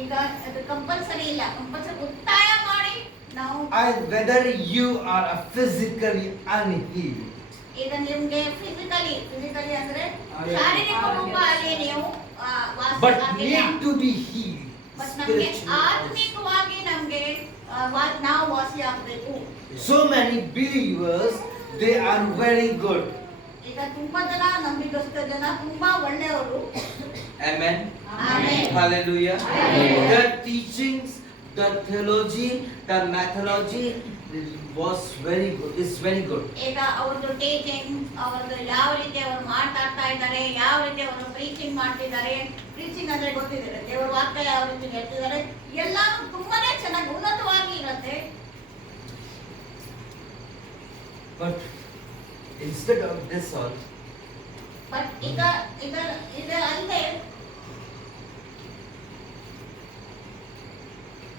ಈಗ ಅದು ಕಂಪಲ್ಸರಿ ಇಲ್ಲ, ಕಂಪಲ್ಸರಿ ಒತ್ತಾಯ ಮಾಡಿ ನಾವು And whether you are a physically unhealed, ಈಗ ನಿಮ್ಗೆ ಫಿಸಿಕಲಿ ಅಂದ್ರೆ ಶಾರೀರಿಕ ರೂಪದಲ್ಲಿ ನೀವು but need to be healed but ನಮ್ಗೆ spiritually. ಆತ್ಮಿಕವಾಗಿ ನಮ್ಗೆ ನಾವು ವಾಸಿ ಆಗ್ಬೇಕು. So many believers, they are very good. ಈಗ ತುಂಬಾ ಜನ ನಂಬಿಕಸ್ಥ ಜನ ತುಂಬಾ ಒಳ್ಳೆಯವರು. Amen. Amen. Hallelujah. Hallelujah. Their teachings, the theology, the methodology was very good. Is very good. ಈಗ ಅವ್ರದ್ದು ಟೀಚಿಂಗ್, ಅವ್ರದ್ದು ಯಾವ ರೀತಿ ಅವರು ಮಾತಾಡ್ತಾ ಇದ್ದಾರೆ, ಯಾವ ರೀತಿ ಅವರು ಪ್ರೀಚಿಂಗ್ ಮಾಡ್ತಿದ್ದಾರೆ, ಪ್ರೀಚಿಂಗ್ ಅಂದ್ರೆ ಗೊತ್ತಿದ್ದಾರೆ, ದೇವರ ವಾಕ್ಯ ಯಾವ ರೀತಿ ಹೇಳ್ತಿದ್ದಾರೆ, ಎಲ್ಲ ತುಂಬಾನೇ ಚೆನ್ನಾಗಿ ಉನ್ನತವಾಗಿ ಇರುತ್ತೆ. But instead of this all, but ಈಗ ಇದು ಅಲ್ಲದೆ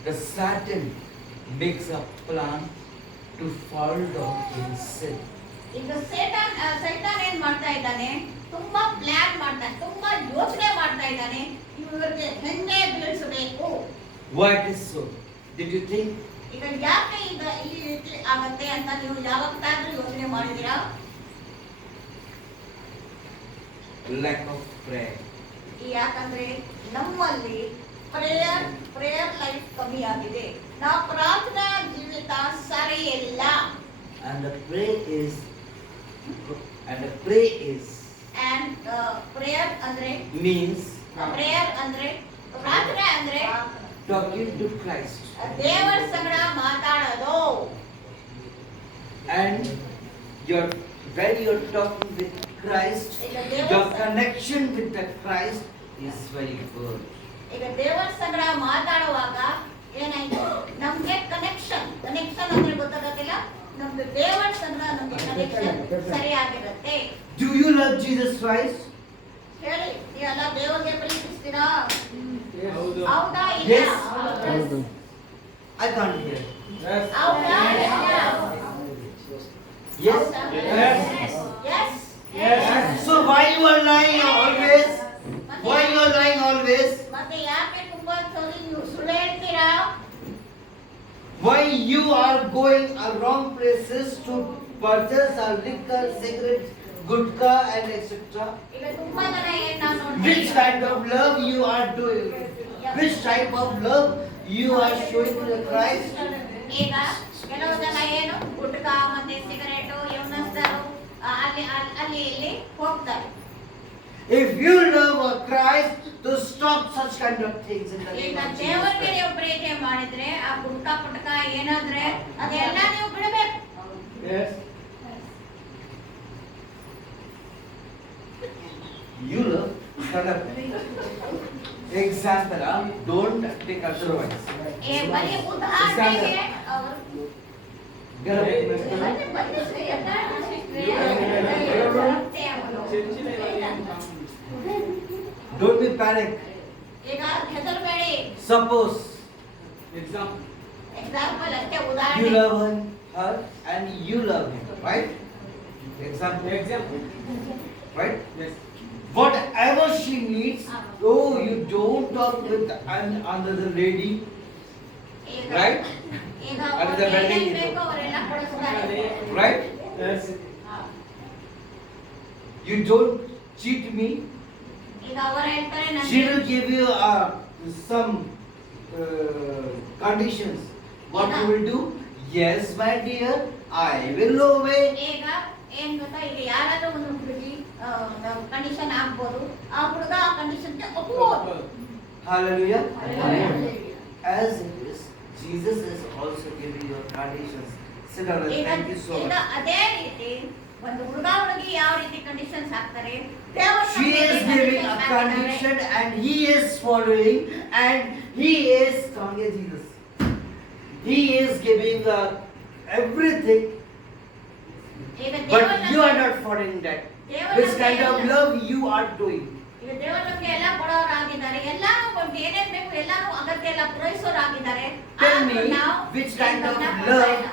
the Satan makes a plan to fall down in sin. ಈಗ ಸೈತಾನ್ ಏನ್ ಮಾಡ್ತಾ ಇದ್ದಾನೆ, ತುಂಬಾ ಪ್ಲಾನ್ ಮಾಡ್ತಾನೆ, ತುಂಬಾ ಯೋಚನೆ ಮಾಡ್ತಾ ಇದ್ದಾನೆ, ಇವ್ರಿಗೆ ಹೆಂಗೆ ಬೀಳಿಸಬೇಕು. Why it is so? Did you think? ಈಗ ಯಾಕೆ ಈಗ ಈ ರೀತಿ ಆಗತ್ತೆ ಅಂತ ನೀವು ಯಾವತ್ತಾದ್ರೂ ಯೋಚನೆ ಮಾಡಿದೀರಾ? Lack of prayer. ಯಾಕಂದ್ರೆ ನಮ್ಮಲ್ಲಿ ಪ್ರೇಯರ್ ಲೈಫ್ ಕಮ್ಮಿ ಆಗಿದೆ, ನಾವು ಪ್ರಾರ್ಥನಾ ಜೀವಿತ ಸರಿ ಇಲ್ಲ. And the prayer is and prayer ಅಂದ್ರೆ means ಪ್ರಾರ್ಥನೆ ಅಂದ್ರೆ talking to Christ. ದೇವರ ಸಂಗಡ ಮಾತಾಡೋದು. And when you're talking with Christ, your connection with the Christ is very good. ಈಗ ದೇವರ ಸಂಗಡ ಮಾತಾಡುವಾಗ ಏನಾಯ್ತು, ನಮ್ಗೆ ಕನೆಕ್ಷನ್ ಅಂದ್ರೆ ಗೊತ್ತಾಗತ್ತಿಲ್ಲ, ನಮ್ದು ದೇವರ ಸಂಗಡ ನಮ್ಗೆ ಕನೆಕ್ಷನ್ ಸರಿಯಾಗಿರುತ್ತೆ. Do you love Jesus Christ? ಹೇಳಿ, ನೀವೆಲ್ಲ ದೇವರಿಗೆ ಪ್ರೀತಿಸ್ತೀರಾ? ಹೌದು. ಹೌದಾ ಇಲ್ಲ? Yes. ಹೌದು. I can't hear. ಹೌದಾ ಇಲ್ಲ? Yes. Yes. So why you are lying always? Why you are lying always? ಮತ್ತೆ ಯಾಕೆ ತುಂಬಾ ಸಲ ನೀವು ಸುಳ್ಳು ಹೇಳ್ತೀರಾ? Why you are going wrong places to purchase a liquor, cigarettes, gudka and etc. ಈಗ ತುಂಬಾ ಜನ ಏನ್ ನಾನು Which kind of love you are doing? Which type of love you are showing to the Christ? ಈಗ ಕೆಲವು ಜನ ಏನು ಗುಟ್ಕಾ ಮತ್ತೆ ಸಿಗರೇಟ್ ಇವನಸ್ತರು ಅಲ್ಲಿ ಇಲ್ಲಿ ಹೋಗ್ತಾರೆ. If you love Christ, to stop such kind of things in the name ಈಗ of ದೇವರಿಗೆ Jesus. ನೀವು ಪ್ರೀತಿ ಮಾಡಿದ್ರೆ ಆ ಗುಟ್ಕಾ ಪುಟ್ಕ ಏನಾದ್ರೆ ಅದೆಲ್ಲ ನೀವು ಬಿಡಬೇಕು. Yes. You love. Example, don't take otherwise. ಏ ಬರೀ ಉದಾಹರಣೆಗೆ ಅವರು Get up. ಬಂದಿಸ್ರಿ ಎಲ್ಲ Don't be panic. ಈಗ ಹೆದರಬೇಡಿ. Suppose ಎಕ್ಸಾಂಪಲ್ ಅಷ್ಟೇ, you ಉದಾಹರಣೆ. love her and you love him, right? Example. Yes. Right? Whatever she needs, oh, you don't talk with another lady, ಈಗ right? ಈಗ ಅದು the wedding ಏನೇನ್ ಇದು. ಬೇಕೋ ಅವರೆಲ್ಲ ಕೊಡಿಸ್ತಾರೆ. Right? Yes. You don't cheat me. ಈಗ ಅವರು ಹೇಳ್ತಾರೆ She ನನಗೆ will give you some conditions. What you will do? Yes, my dear, I will obey. ಈಗ ಏನ್ ಗೊತ್ತಾ, ಈಗ ಯಾರಾದ್ರೂ ಒಂದು ಹುಡುಗಿ ಕಂಡೀಷನ್ ಆಗ್ಬೋದು, ಆ ಹುಡುಗ ಆ ಕಂಡೀಷನ್ಗೆ ಒಪ್ಬೋದು. Hallelujah. Hallelujah. As it is, Jesus is also giving you conditions. Sit down and ಈಗ thank you so ಈಗ much. ಅದೇ ರೀತಿ ಒಂದು ಹುಡುಗ ಹುಡುಗಿ ಯಾವ ರೀತಿ ಕಂಡೀಷನ್ಸ್ ಹಾಕ್ತಾರೆ, ದೇವರು She ನಮ್ಗೆ is conditions giving a ಹಾಕಿದ್ದಾರೆ. condition and he is following and he is strong as Jesus. He is giving everything, ಈಗ but ದೇವರು you are not following that. ದೇವರು Which kind of ನಮ್ಗೆ love you are doing? ಈಗ ದೇವರು ನಮ್ಗೆ ಎಲ್ಲ ಕೊಡೋರಾಗಿದ್ದಾರೆ, ಎಲ್ಲಾನು ನಮ್ಗೆ ಏನೇನ್ ಬೇಕು ಎಲ್ಲಾನು ಅಗತ್ಯ ಎಲ್ಲ ಪೂರೈಸೋರಾಗಿದ್ದಾರೆ. Tell ಆದ್ರೂ me ನಾವು which kind of ಗಮನ ಕೊಡ್ತಾ love ಇಲ್ಲ.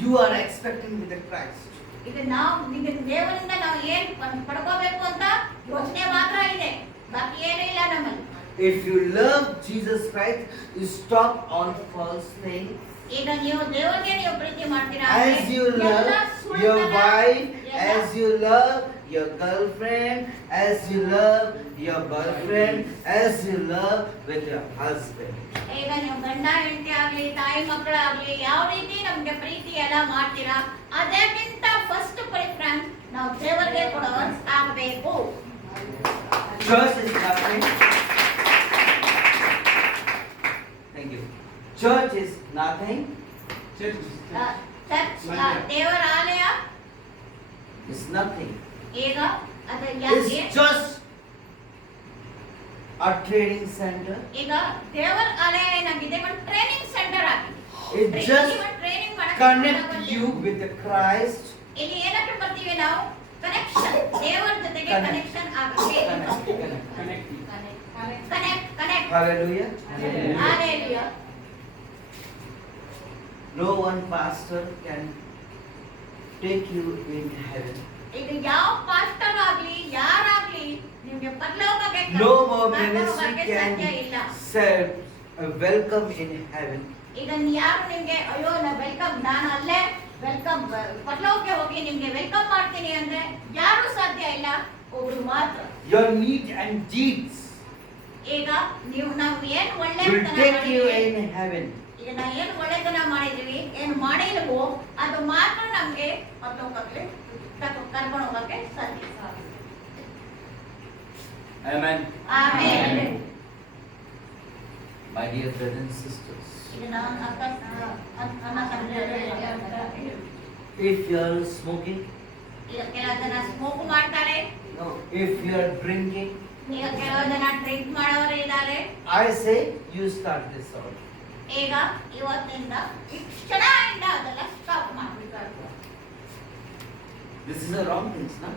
you are expecting with the Christ. ಈಗ ನಾವು ಈಗ ದೇವರಿಂದ ನಾವು ಏನ್ ಪಡ್ಕೋಬೇಕು ಅಂತ ಯೋಚನೆ ಮಾತ್ರ ಇದೆ, ಬಾಕಿ ಏನೂ ಇಲ್ಲ ನಮ್ಮಲ್ಲಿ. If you love Jesus Christ, you stop all false things. ಈಗ ನೀವು ದೇವರಿಗೆ ನೀವು ಪ್ರೀತಿ ಮಾಡ್ತೀರಾ As you love your wife, as you love your girlfriend, as you love your boyfriend, as you love with your husband. ಈಗ ನೀವು ಗಂಡ ಹೆಂಡತಿ ಆಗ್ಲಿ ತಾಯಿ ಮಕ್ಕಳಾಗ್ಲಿ ಯಾವ ರೀತಿ ನಮ್ಗೆ ಪ್ರೀತಿ ಎಲ್ಲ ಮಾಡ್ತೀರಾ ಅದಕ್ಕಿಂತ ಫಸ್ಟ್ ಪ್ರಿಫರೆನ್ಸ್ ನಾವು ದೇವರಿಗೆ ಕೊಡೋದು ಆಗ್ಬೇಕು. Church is nothing. Thank you. Church is nothing. Church church ದೇವರ ಆಲಯ It's nothing. ಈಗ ಅದು It's just a training center. ಈಗ ದೇವರ ಆಲಯ ಏನಾಗಿದೆ ಒಂದು ಟ್ರೈನಿಂಗ್ ಸೆಂಟರ್ ಆಗಿದೆ. It just training connect you with the Christ. ಇಲ್ಲಿ ಏನಕ್ಕೆ ಬರ್ತೀವಿ ನಾವು ಕನೆಕ್ಷನ್ ದೇವರ ಜೊತೆಗೆ ಕನೆಕ್ಷನ್ ಆಗುತ್ತೆ. Connect Hallelujah. Hallelujah. No one pastor can take you in heaven. ಈಗ ಯಾವ ಪಾಸ್ಟರ್ ಆಗ್ಲಿ ಯಾರಾಗ್ಲಿ ನಿಮಗೆ ಪರಲೋಕಕ್ಕೆ No more ministry ಸಾಧ್ಯ can ಇಲ್ಲ. serve welcome in heaven. ಈಗ ಯಾರು ನಿಮ್ಗೆ ಅಯ್ಯೋ ನಾ ವೆಲ್ಕಮ್ ನಾನು ಅಲ್ಲೇ ವೆಲ್ಕಮ್ ಪರಲೋಕಕ್ಕೆ ಹೋಗಿ ನಿಮ್ಗೆ ವೆಲ್ಕಮ್ ಮಾಡ್ತೀನಿ ಅಂದ್ರೆ ಯಾರು ಸಾಧ್ಯ ಇಲ್ಲ, ಒಬ್ರು ಮಾತ್ರ. Your need and deeds ಈಗ ನಾವು ಏನ್ will ಒಳ್ಳೆತನ take you ಮಾಡಿದೀವಿ, in heaven. ಈಗ ನಾವು ಏನ್ ಒಳ್ಳೆತನ ಮಾಡಿದೀವಿ ಏನ್ ಮಾಡಿಲ್ವೋ ಅದು ಮಾತ್ರ ನಮ್ಗೆ ಪರಲೋಕಕ್ಕೆ ಕರ್ಕೊಂಡು ಹೋಗಕ್ಕೆ ಸಾಧ್ಯ. Amen. ಆಮೇಲೆ My dear brothers and sisters, ಈಗ ನಾನು ಅನ್ನ ತಂದೆ if you are smoking, ಈಗ ಕೆಲವು ಜನ ಸ್ಮೋಕ್ ಮಾಡ್ತಾರೆ, no, if you are drinking, ಈಗ ಕೆಲವು ಜನ ಡ್ರಿಂಕ್ ಮಾಡೋರು ಇದ್ದಾರೆ. I say you start this out. ಈಗ ಇವತ್ತಿಂದ ಈ ಕ್ಷಣದಿಂದ ಅದೆಲ್ಲ ಸ್ಟಾಪ್ ಮಾಡ್ಬೇಕು. This is a wrong thing, no?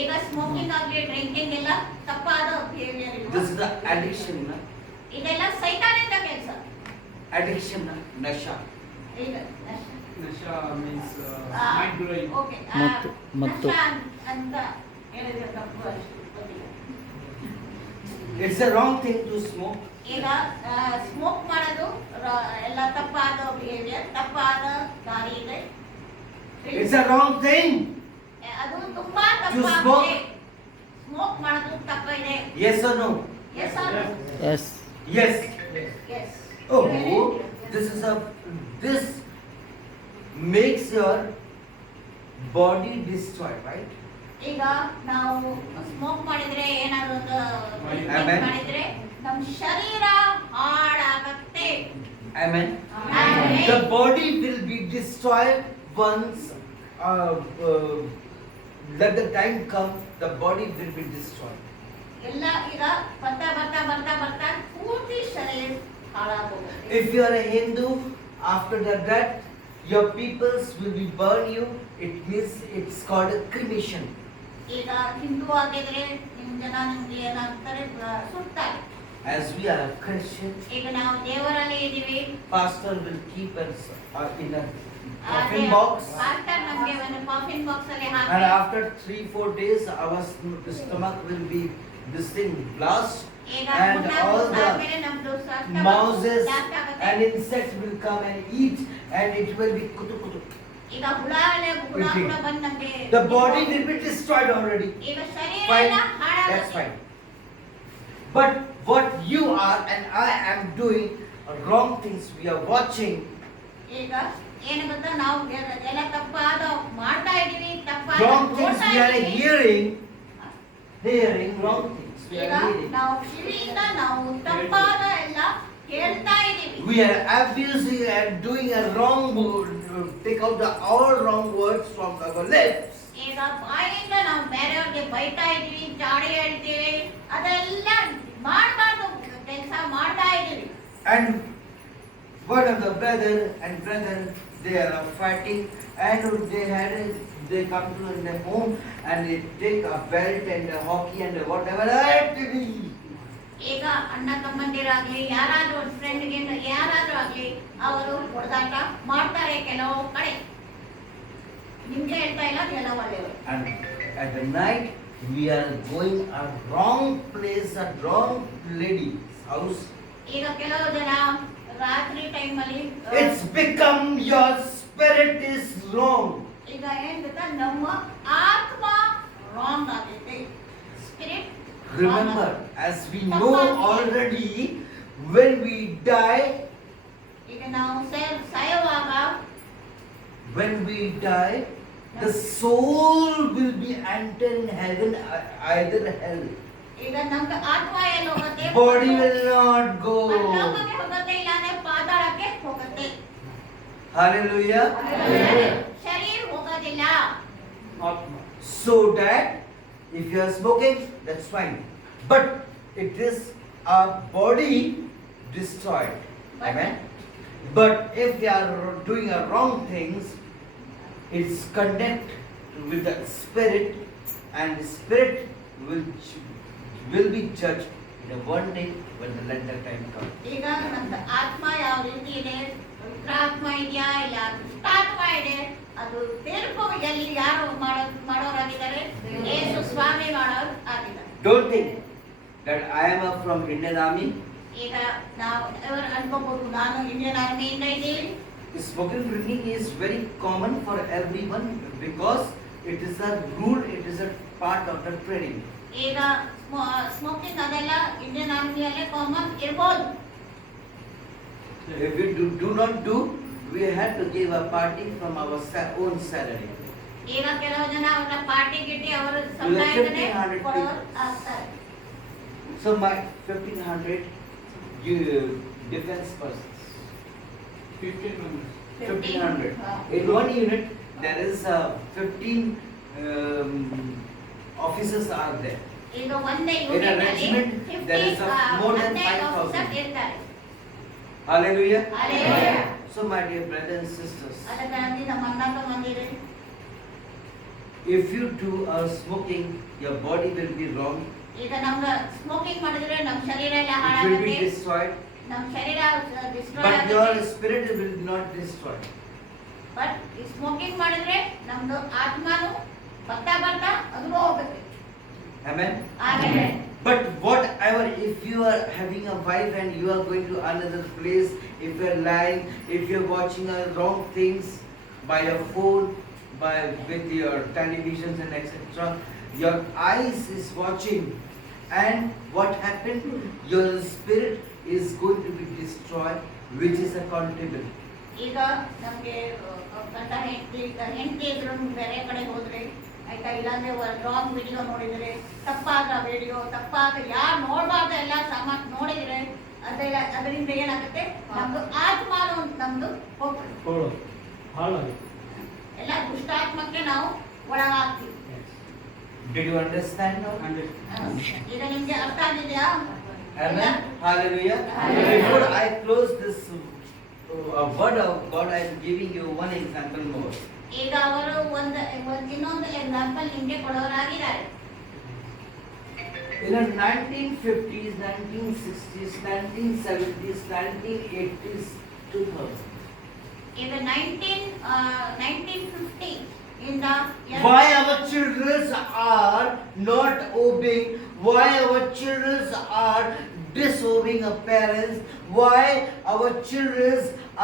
ಈಗ ಸ್ಮೋಕಿಂಗ್ ಆಗ್ಲಿ ಡ್ರಿಂಕಿಂಗ್ ಎಲ್ಲ ತಪ್ಪಾದ behaviour. This is the addiction, no? ಇದೆಲ್ಲ ಸೈತಾನಿಂದ ಕೆಲಸ. Addiction, no? Nasha. ಈಗ Nasha means mind blowing. Okay ಮತ್ತು ಅಂತ ಹೇಳಿದ್ರೆ ತಪ್ಪು ಅಷ್ಟು ಗೊತ್ತಿಲ್ಲ. It's a wrong thing to smoke. ಈಗ ಸ್ಮೋಕ್ ಮಾಡೋದು ಎಲ್ಲ ತಪ್ಪಾದ ಬಿಹೇವಿಯರ್, ತಪ್ಪಾದ ದಾರಿ ಇದೆ. It's a wrong thing. ಅದು ತುಂಬಾ To ತಪ್ಪಾಗಿದೆ. smoke? ಸ್ಮೋಕ್ ಮಾಡೋದು ತಪ್ಪಿದೆ. Yes or no? Yes or no? Yes Yes. Yes. Oh, this makes your body destroy, right? ಈಗ ನಾವು ಸ್ಮೋಕ್ ಮಾಡಿದ್ರೆ ಏನಾದ್ರು ಒಂದು Amen. ಮಾಡಿದ್ರೆ ನಮ್ಮ ಶರೀರ ಹಾಳಾಗತ್ತೆ. Amen. Amen. The body will be destroyed once let the time come, the body will be destroyed. ಎಲ್ಲ ಈಗ ಬರ್ತಾ ಬರ್ತಾ ಬರ್ತಾ ಬರ್ತಾ ಪೂರ್ತಿ ಶರೀರ ಹಾಳಾಗೋಗುತ್ತೆ. If you are a Hindu, after the death, your peoples will be burn you. It means it's called a cremation. ಈಗ ಹಿಂದೂ ಆಗಿದ್ರೆ ನಿಮ್ ಜನ ನಿಮ್ಗೆ ಏನಾಗ್ತಾರೆ ಸುಡ್ತಾರೆ. As we are Christian, ಈಗ ನಾವು ದೇವರಲ್ಲಿ ಇದೀವಿ. pastor will keep us in a coffin box, pastor ನಮ್ಗೆ ಒಂದು ಕಾಫಿನ್ ಬಾಕ್ಸ್ ಅಲ್ಲಿ and ಹಾಕಿ after 3-4 days, our stomach will be this thing blast, ಈಗ and all ಆದ್ಮೇಲೆ the ನಮ್ದು mouses ಜಾಸ್ತಿ ಆಗುತ್ತೆ. and insects will come and eat, and it will be kutu kutu. ಈಗ ಹುಳ ಕೂಡ ಬಂದು ನಮ್ಗೆ The body will be destroyed already. ಈಗ ಶರೀರ Fine, ಎಲ್ಲ that's ಹಾಳಾಗುತ್ತೆ. fine. But what you are and I am doing are wrong things. We are watching. ಈಗ ಏನು ಗೊತ್ತಾ ನಾವು ಎಲ್ಲ ತಪ್ಪಾದ ಮಾಡ್ತಾ ಇದೀವಿ, ತಪ್ಪಾದ Wrong things ನೋಡ್ತಾ we are ಇದೀವಿ. hearing wrong things we ಈಗ are hearing. ನಾವು ಕಿವಿಯಿಂದ ನಾವು ತಪ್ಪಾದ ಎಲ್ಲ ಕೇಳ್ತಾ ಇದೀವಿ. We are abusing and doing a wrong take out all wrong words from our lips. ಈಗ ಬಾಯಿಂದ ನಾವು ಬೇರೆಯವ್ರಿಗೆ ಬೈತಾ ಇದೀವಿ, ಚಾಡಿ ಹೇಳ್ತೀವಿ, ಅದೆಲ್ಲ ಮಾಡಬಾರ್ದು ಕೆಲಸ ಮಾಡ್ತಾ ಇದೀವಿ. And one of the brother they are fighting, and they come to their home and they take a belt and a hockey and whatever. ಈಗ ಅಣ್ಣ ತಮ್ಮಂದಿರಾಗ್ಲಿ ಯಾರಾದ್ರೂ ಒಂದು ಫ್ರೆಂಡ್ಗೆ ಯಾರಾದ್ರೂ ಆಗ್ಲಿ ಅವರು ಹೊಡೆದಾಟ ಮಾಡ್ತಾರೆ ಕೆಲವು ಕಡೆ. ನಿಮ್ಗೆ ಹೇಳ್ತಾ ಎಲ್ಲ ಒಳ್ಳೆಯವರು. And at the night, we are going a wrong place, a wrong lady's house. ಈಗ ಕೆಲವು ಜನ ರಾತ್ರಿ ಟೈಮಲ್ಲಿ It's become your spirit is wrong. ಈಗ ಏನ್ ಗೊತ್ತಾ, ನಮ್ಮ ಆತ್ಮ ರಾಂಗ್ ಆಗೈತೆ, spirit. Remember, as we know already, when we die, ಈಗ ನಾವು ಸಾಯುವಾಗ when we die, the soul will be enter in heaven, either hell. ಈಗ ನಮ್ಗೆ ಆತ್ಮ ಎಲ್ಲಿ ಹೋಗುತ್ತೆ? Body will not go. ಪರಲೋಕಕ್ಕೆ ಹೋಗುತ್ತೆ, ಇಲ್ಲಾಂದ್ರೆ ಪಾತಾಳಕ್ಕೆ ಹೋಗುತ್ತೆ. Hallelujah. ಶರೀರ ಹೋಗೋದಿಲ್ಲ. So that if you are smoking, that's fine. But it is our body destroyed. Amen. But if you are doing a wrong things, it's connect with the spirit, and the spirit will be judged in a one day when the latter time comes. ಈಗ ನಮ್ಮ ಆತ್ಮ ಯಾವ ರೀತಿ ಇದೆ? ಪವಿತ್ರಾತ್ಮ ಇದೆಯಾ ಇಲ್ಲ ದುಷ್ಟಾತ್ಮ ಇದೆ? ಅದು ತೀರ್ಪು ಎಲ್ಲಿ ಯಾರು ಮಾಡೋರಾಗಿದ್ದಾರೆ? ಯೇಸು ಸ್ವಾಮಿ ಮಾಡೋರು ಆಗಿದ್ದಾರೆ. Don't think that I am from Indian Army. ಈಗ ನಾವು ఎవరు ಅನ್ಕೋಬಹುದು, ನಾನು ಇಂಡಿಯನ್ ಆರ್ಮಿಯಿಂದ ಇದ್ದೀನಿ. Smoking drinking is very common for everyone because it is a rule, it is a part of the training. ಈಗ ಸ್ಮೋಕಿಂಗ್ ಅದೆಲ್ಲ ಇಂಡಿಯನ್ ಆರ್ಮಿಯಲ್ಲೇ ಕಾಮನ್ ಇರ್ಬೋದು. If we do not do, we have to give a party from our own salary. ಈಗ ಕೆಲವು ಜನ ಅವರ ಪಾರ್ಟಿ ಗಿಟ್ಟಿ ಅವರ ಸಂಪಾದನೆ 1500 ಕೊಡೋರು ಆಗ್ತಾರೆ. So my 1500 you defense persons. 1500. 1500. ಹಾ. In one unit there is 15 officers are there. ಈಗ ಒಂದೇ In a ಯೂನಿಟ್ ಅಲ್ಲಿ regiment, there is more than 5,000. ಇರ್ತಾರೆ. Hallelujah. Hallelujah. So my dear brothers and sisters, ಅದಕ್ಕಾಗಿ ನಮ್ಮ ಅಣ್ಣ ತಮ್ಮಂದಿರೇ, if you do smoking, your body will be wrong. ಈಗ ನಮ್ಗೆ ಸ್ಮೋಕಿಂಗ್ ಮಾಡಿದ್ರೆ ನಮ್ಮ ಶರೀರ ಎಲ್ಲ It will be ಹಾಳಾಗುತ್ತೆ, destroyed. ನಮ್ಮ ಶರೀರ ಡಿಸ್ಟ್ರಾಯ್ But your ಆಗುತ್ತೆ. spirit will not destroy. But ಈ ಸ್ಮೋಕಿಂಗ್ ಮಾಡಿದ್ರೆ ನಮ್ದು ಆತ್ಮನು ಬರ್ತಾ ಬರ್ತಾ ಅದು ಹೋಗುತ್ತೆ. Amen. ಆಮೇಲೆ But whatever, if you are having a wife and you are going to another place, if you are lying, if you are watching wrong things by your phone, with your televisions and etc., your eyes is watching, and what happened? Your spirit is going to be destroyed, which is accountable. ಈಗ ನಮ್ಗೆ ಗಂಡ ಹೆಂಡತಿ ಇದ್ರು ಬೇರೆ ಕಡೆ ಹೋದ್ರೆ ಆಯ್ತಾ, ಇಲ್ಲಾಂದ್ರೆ ರಾಂಗ್ ವಿಡಿಯೋ ನೋಡಿದ್ರೆ, ತಪ್ಪಾದ ವಿಡಿಯೋ, ತಪ್ಪಾದ ಯಾರು ನೋಡ್ಬಾರ್ದು ಎಲ್ಲ ಸಾಮಾನ್ ನೋಡಿದ್ರೆ ಅದೆಲ್ಲ ಅದರಿಂದ ಏನಾಗುತ್ತೆ, ನಮ್ದು ಆತ್ಮಾನು ನಮ್ದು ಹೋಗ್ತದೆ, ಎಲ್ಲ ದುಷ್ಟಾತ್ಮಕ್ಕೆ ನಾವು ಒಳಗಾಗ್ತೀವಿ. Did you understand now? ಈಗ ನಿಮ್ಗೆ ಅರ್ಥ ಆಗಿದೆಯಾ? Amen. Hallelujah. Hallelujah. Before I close this word of God, I am giving you one example more. ಈಗ ಅವರು ಇನ್ನೊಂದು ಎಕ್ಸಾಂಪಲ್ ನಿಮ್ಗೆ ಕೊಡೋರಾಗಿದ್ದಾರೆ. In the 1950s, 1960s, 1970s, 1980s, 2000. ಈಗ 1950 ಇಂದ Why our children are not obeying? Why our children are disobeying our parents? Why our children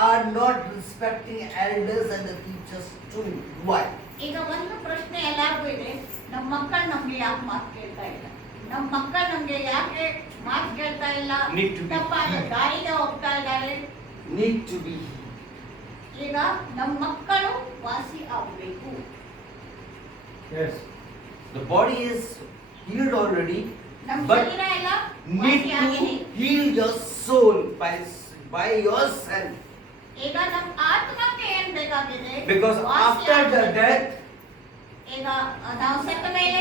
are not respecting elders and the teachers too? Why? ಈಗ ಒಂದು ಪ್ರಶ್ನೆ ಎಲ್ಲರಿಗೂ ಇದೆ, ನಮ್ಮ ಮಕ್ಕಳು ನಮ್ಗೆ ಯಾಕೆ ಮಾತು ಕೇಳ್ತಾ ಇಲ್ಲ? ನಮ್ಮ ಮಕ್ಕಳು ನಮ್ಗೆ ಯಾಕೆ ಮಾತು ಕೇಳ್ತಾ ಇಲ್ಲ? Need to be ತಪ್ಪಾದ healed. ದಾರಿಗೆ ಹೋಗ್ತಾ ಇದ್ದಾರೆ. Need to be. ಈಗ ನಮ್ಮ ಮಕ್ಕಳು ವಾಸಿ ಆಗಬೇಕು. Yes. The body is healed already, ನಮ್ಮ but ಶರೀರ ಎಲ್ಲ need ವಾಸಿ to ಆಗಿದೆ. heal your soul by yourself. ಈಗ ನಮ್ಮ ಆತ್ಮಕ್ಕೆ ಏನ್ ಬೇಕಾಗಿದೆ? Because ವಾಸಿ after the ಆಗಬೇಕು. death, ಈಗ ನಾವು ಸತ್ತ ಮೇಲೆ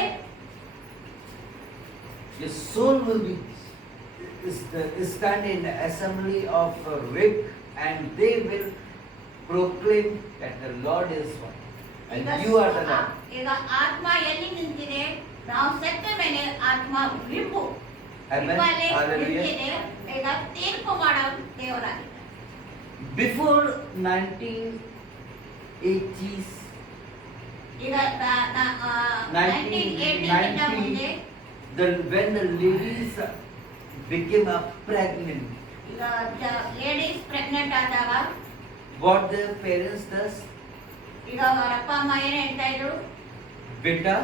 your soul will be stand in the assembly of rape, and they will proclaim that the Lord is one, and ಈಗ you are the Lord. ಈಗ ಆತ್ಮ ಎಲ್ಲಿ ನಿಂತಿದೆ? ನಾವು ಸತ್ತ ಮೇಲೆ ಆತ್ಮ ವಿಭು Amen. ವಿಭಾಲೆ Hallelujah. ನಿಂತಿದೆ. ಈಗ ತೀರ್ಪು ಮಾಡೋ ದೇವರಾಗಿದೆ. Before 1980s, ಈಗ 1980 ಮುಂದೆ when the ladies became pregnant, ಈಗ ಲೇಡೀಸ್ ಪ್ರೆಗ್ನೆಂಟ್ ಆದಾಗ what their parents does? ಈಗ ಅವರ ಅಪ್ಪ ಅಮ್ಮ ಏನ್ ಹೇಳ್ತಾ ಇದ್ರು, Beta,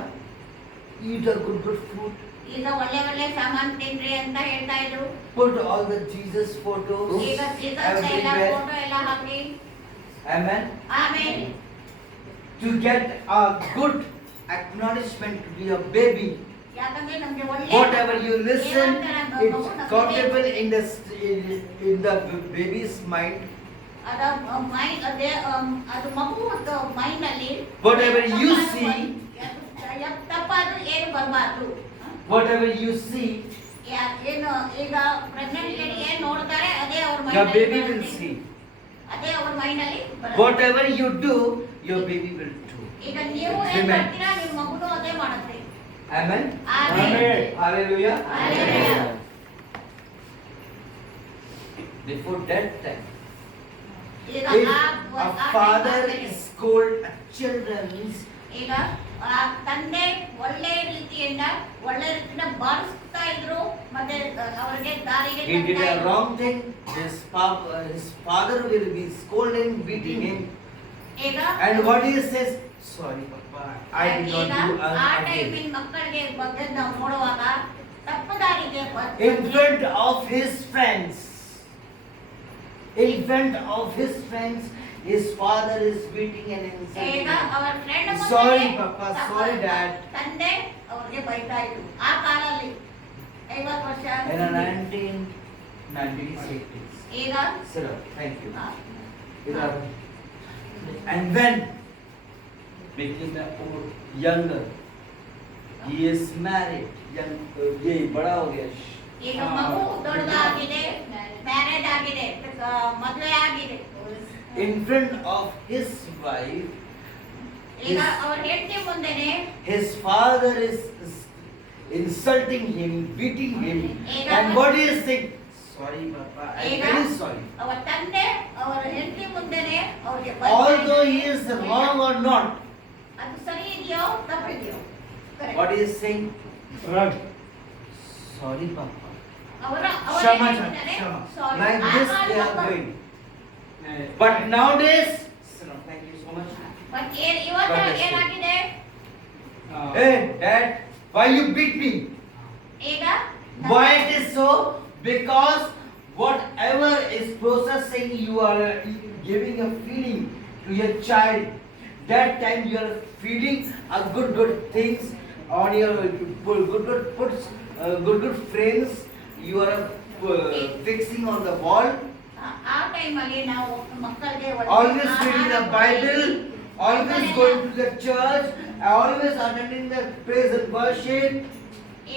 eat a good food. ಈಗ ಒಳ್ಳೆ ಒಳ್ಳೆ ಸಾಮಾನ್ ತಿನ್ರಿ ಅಂತ ಹೇಳ್ತಾ ಇದ್ರು. Put all the Jesus photos ಈಗ ಜೀಸಸ್ ಎಲ್ಲ everywhere. ಫೋಟೋ ಎಲ್ಲ ಹಾಕಿ Amen. ಆಮೇಲೆ To get a good acknowledgement to be a baby. ಯಾಕಂದ್ರೆ ನಮ್ಗೆ ಒಳ್ಳೆ Whatever you listen, ಏನಂತಾರೆ it's comfortable in the baby's mind. ಅದ ಮೈಂಡ್ ಅದು ಮಗು ಮೈಂಡ್ ಅಲ್ಲಿ Whatever you see, ತಪ್ಪಾದ್ರೂ ಏನು ಬರಬಾರ್ದು. whatever you see, ಏನು ಈಗ ಪ್ರೆಗ್ನೆಂಟ್ ಲೇಡಿ ಏನ್ ನೋಡ್ತಾರೆ ಅದೇ ಅವ್ರ your mind baby will see. ಅದೇ ಅವ್ರ ಮೈಂಡ್ ಅಲ್ಲಿ ಬರುತ್ತೆ. Whatever you do, your baby will do. ಈಗ ನೀವು ಏನ್ ಮಾಡ್ತೀರಾ ನಿಮ್ಮ ಮಗುನು ಅದೇ ಮಾಡುತ್ತೆ. Amen. Amen. Hallelujah. Hallelujah. Before that time, ಈಗ if a father time scold children, ಈಗ ಆ ತಂದೆ ಒಳ್ಳೆ ರೀತಿಯಿಂದ ಬಾರಿಸ್ತಾ ಇದ್ರು, ಮತ್ತೆ ಅವರಿಗೆ ದಾರಿಗೆ he did ತರ್ತಾ a ಇದ್ರು. wrong thing, his father will be scolding, beating him. ಈಗ And what he says, sorry papa, I did ಈಗ not do ಆ again. ಟೈಮಿನ ಮಕ್ಕಳಿಗೆ ಬಗ್ಗೆ ನಾವು ನೋಡುವಾಗ ತಪ್ಪು ದಾರಿಗೆ In front of his friends, in front of his friends, his father is beating and ಈಗ insulting. ಅವರ friend Sorry papa, sorry dad. ತಂದೆ ಅವ್ರಿಗೆ ಬೈತಾ ಇದ್ರು ಆ ಕಾಲಲ್ಲಿ 50 ವರ್ಷ In the 1980s. ಈಗ Sir, thank you. ಆ, And when became younger, he is married. ये बड़ा हो गया. ಈಗ ಮಗು ದೊಡ್ಡದಾಗಿದೆ, ಮ್ಯಾರೇಜ್ ಆಗಿದೆ, ಮದುವೆ ಆಗಿದೆ. In front of his wife, ಈಗ ಅವ್ರ ಹೆಂಡತಿ ಮುಂದೆನೆ his father is insulting him, beating him, Ega- and what he is saying? Sorry, Papa, I'm ಈಗ very sorry. ಅವರ ತಂದೆ ಅವರ ಹೆಂಡತಿ ಮುಂದೆನೆ ಅವ್ರಿಗೆ Although he is wrong or not, ಅದು ಸರಿ ಇದೆಯೋ ತಪ್ಪಿದೆಯೋ what he is saying? Right. Sorry, Papa. ಅವರ Shama, Shama. Like this they are doing. But nowadays, sir, thank you so much. ಇವತ್ತು God bless you. ಏನಾಗಿದೆ Hey, Dad, why you beat me? ಈಗ Why it is so? Because whatever is processing, you are giving a feeling to your child. That time you are feeding a good things on your good frames. You are fixing on the wall. ಆ ಟೈಮಲ್ಲಿ ನಾವು ಮಕ್ಕಳಿಗೆ Always reading the Bible. Always going to the church. Always attending the praise and worship.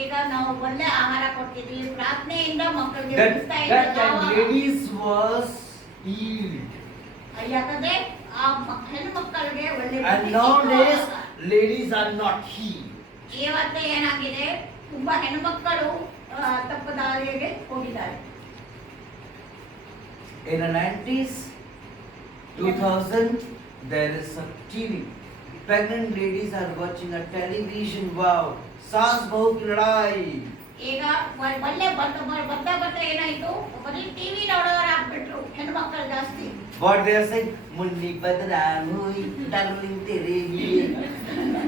ಈಗ ನಾವು ಒಳ್ಳೆ ಆಹಾರ ಕೊಡ್ತಿದ್ವಿ, ಪ್ರಾರ್ಥನೆಯಿಂದ ಮಕ್ಕಳಿಗೆ That ಉಳಿಸ್ತಾ time ladies was healed. ಯಾಕಂದ್ರೆ ಆ ಹೆಣ್ಣು ಮಕ್ಕಳಿಗೆ ಒಳ್ಳೆ And ಬುದ್ಧಿ nowadays, ಸಿಕ್ಕುವಾಗ ladies are not healed. ಇವತ್ತು ಏನಾಗಿದೆ, ತುಂಬಾ ಹೆಣ್ಮಕ್ಕಳು ತಪ್ಪು ದಾರಿಗೆ ಹೋಗಿದ್ದಾರೆ. In the 90s, 2000, there is a TV. Pregnant ladies are watching a television. Wow, saas bahu ki ladai. ಈಗ ಒಳ್ಳೆ ಬರ್ತಾ ಏನಾಯ್ತು, ಬರೀ ಟಿವಿ ನೋಡೋರು ಆಗ್ಬಿಟ್ರು ಹೆಣ್ಮಕ್ಕಳು ಜಾಸ್ತಿ. What they are saying? Munni badram hui, darling tere liye.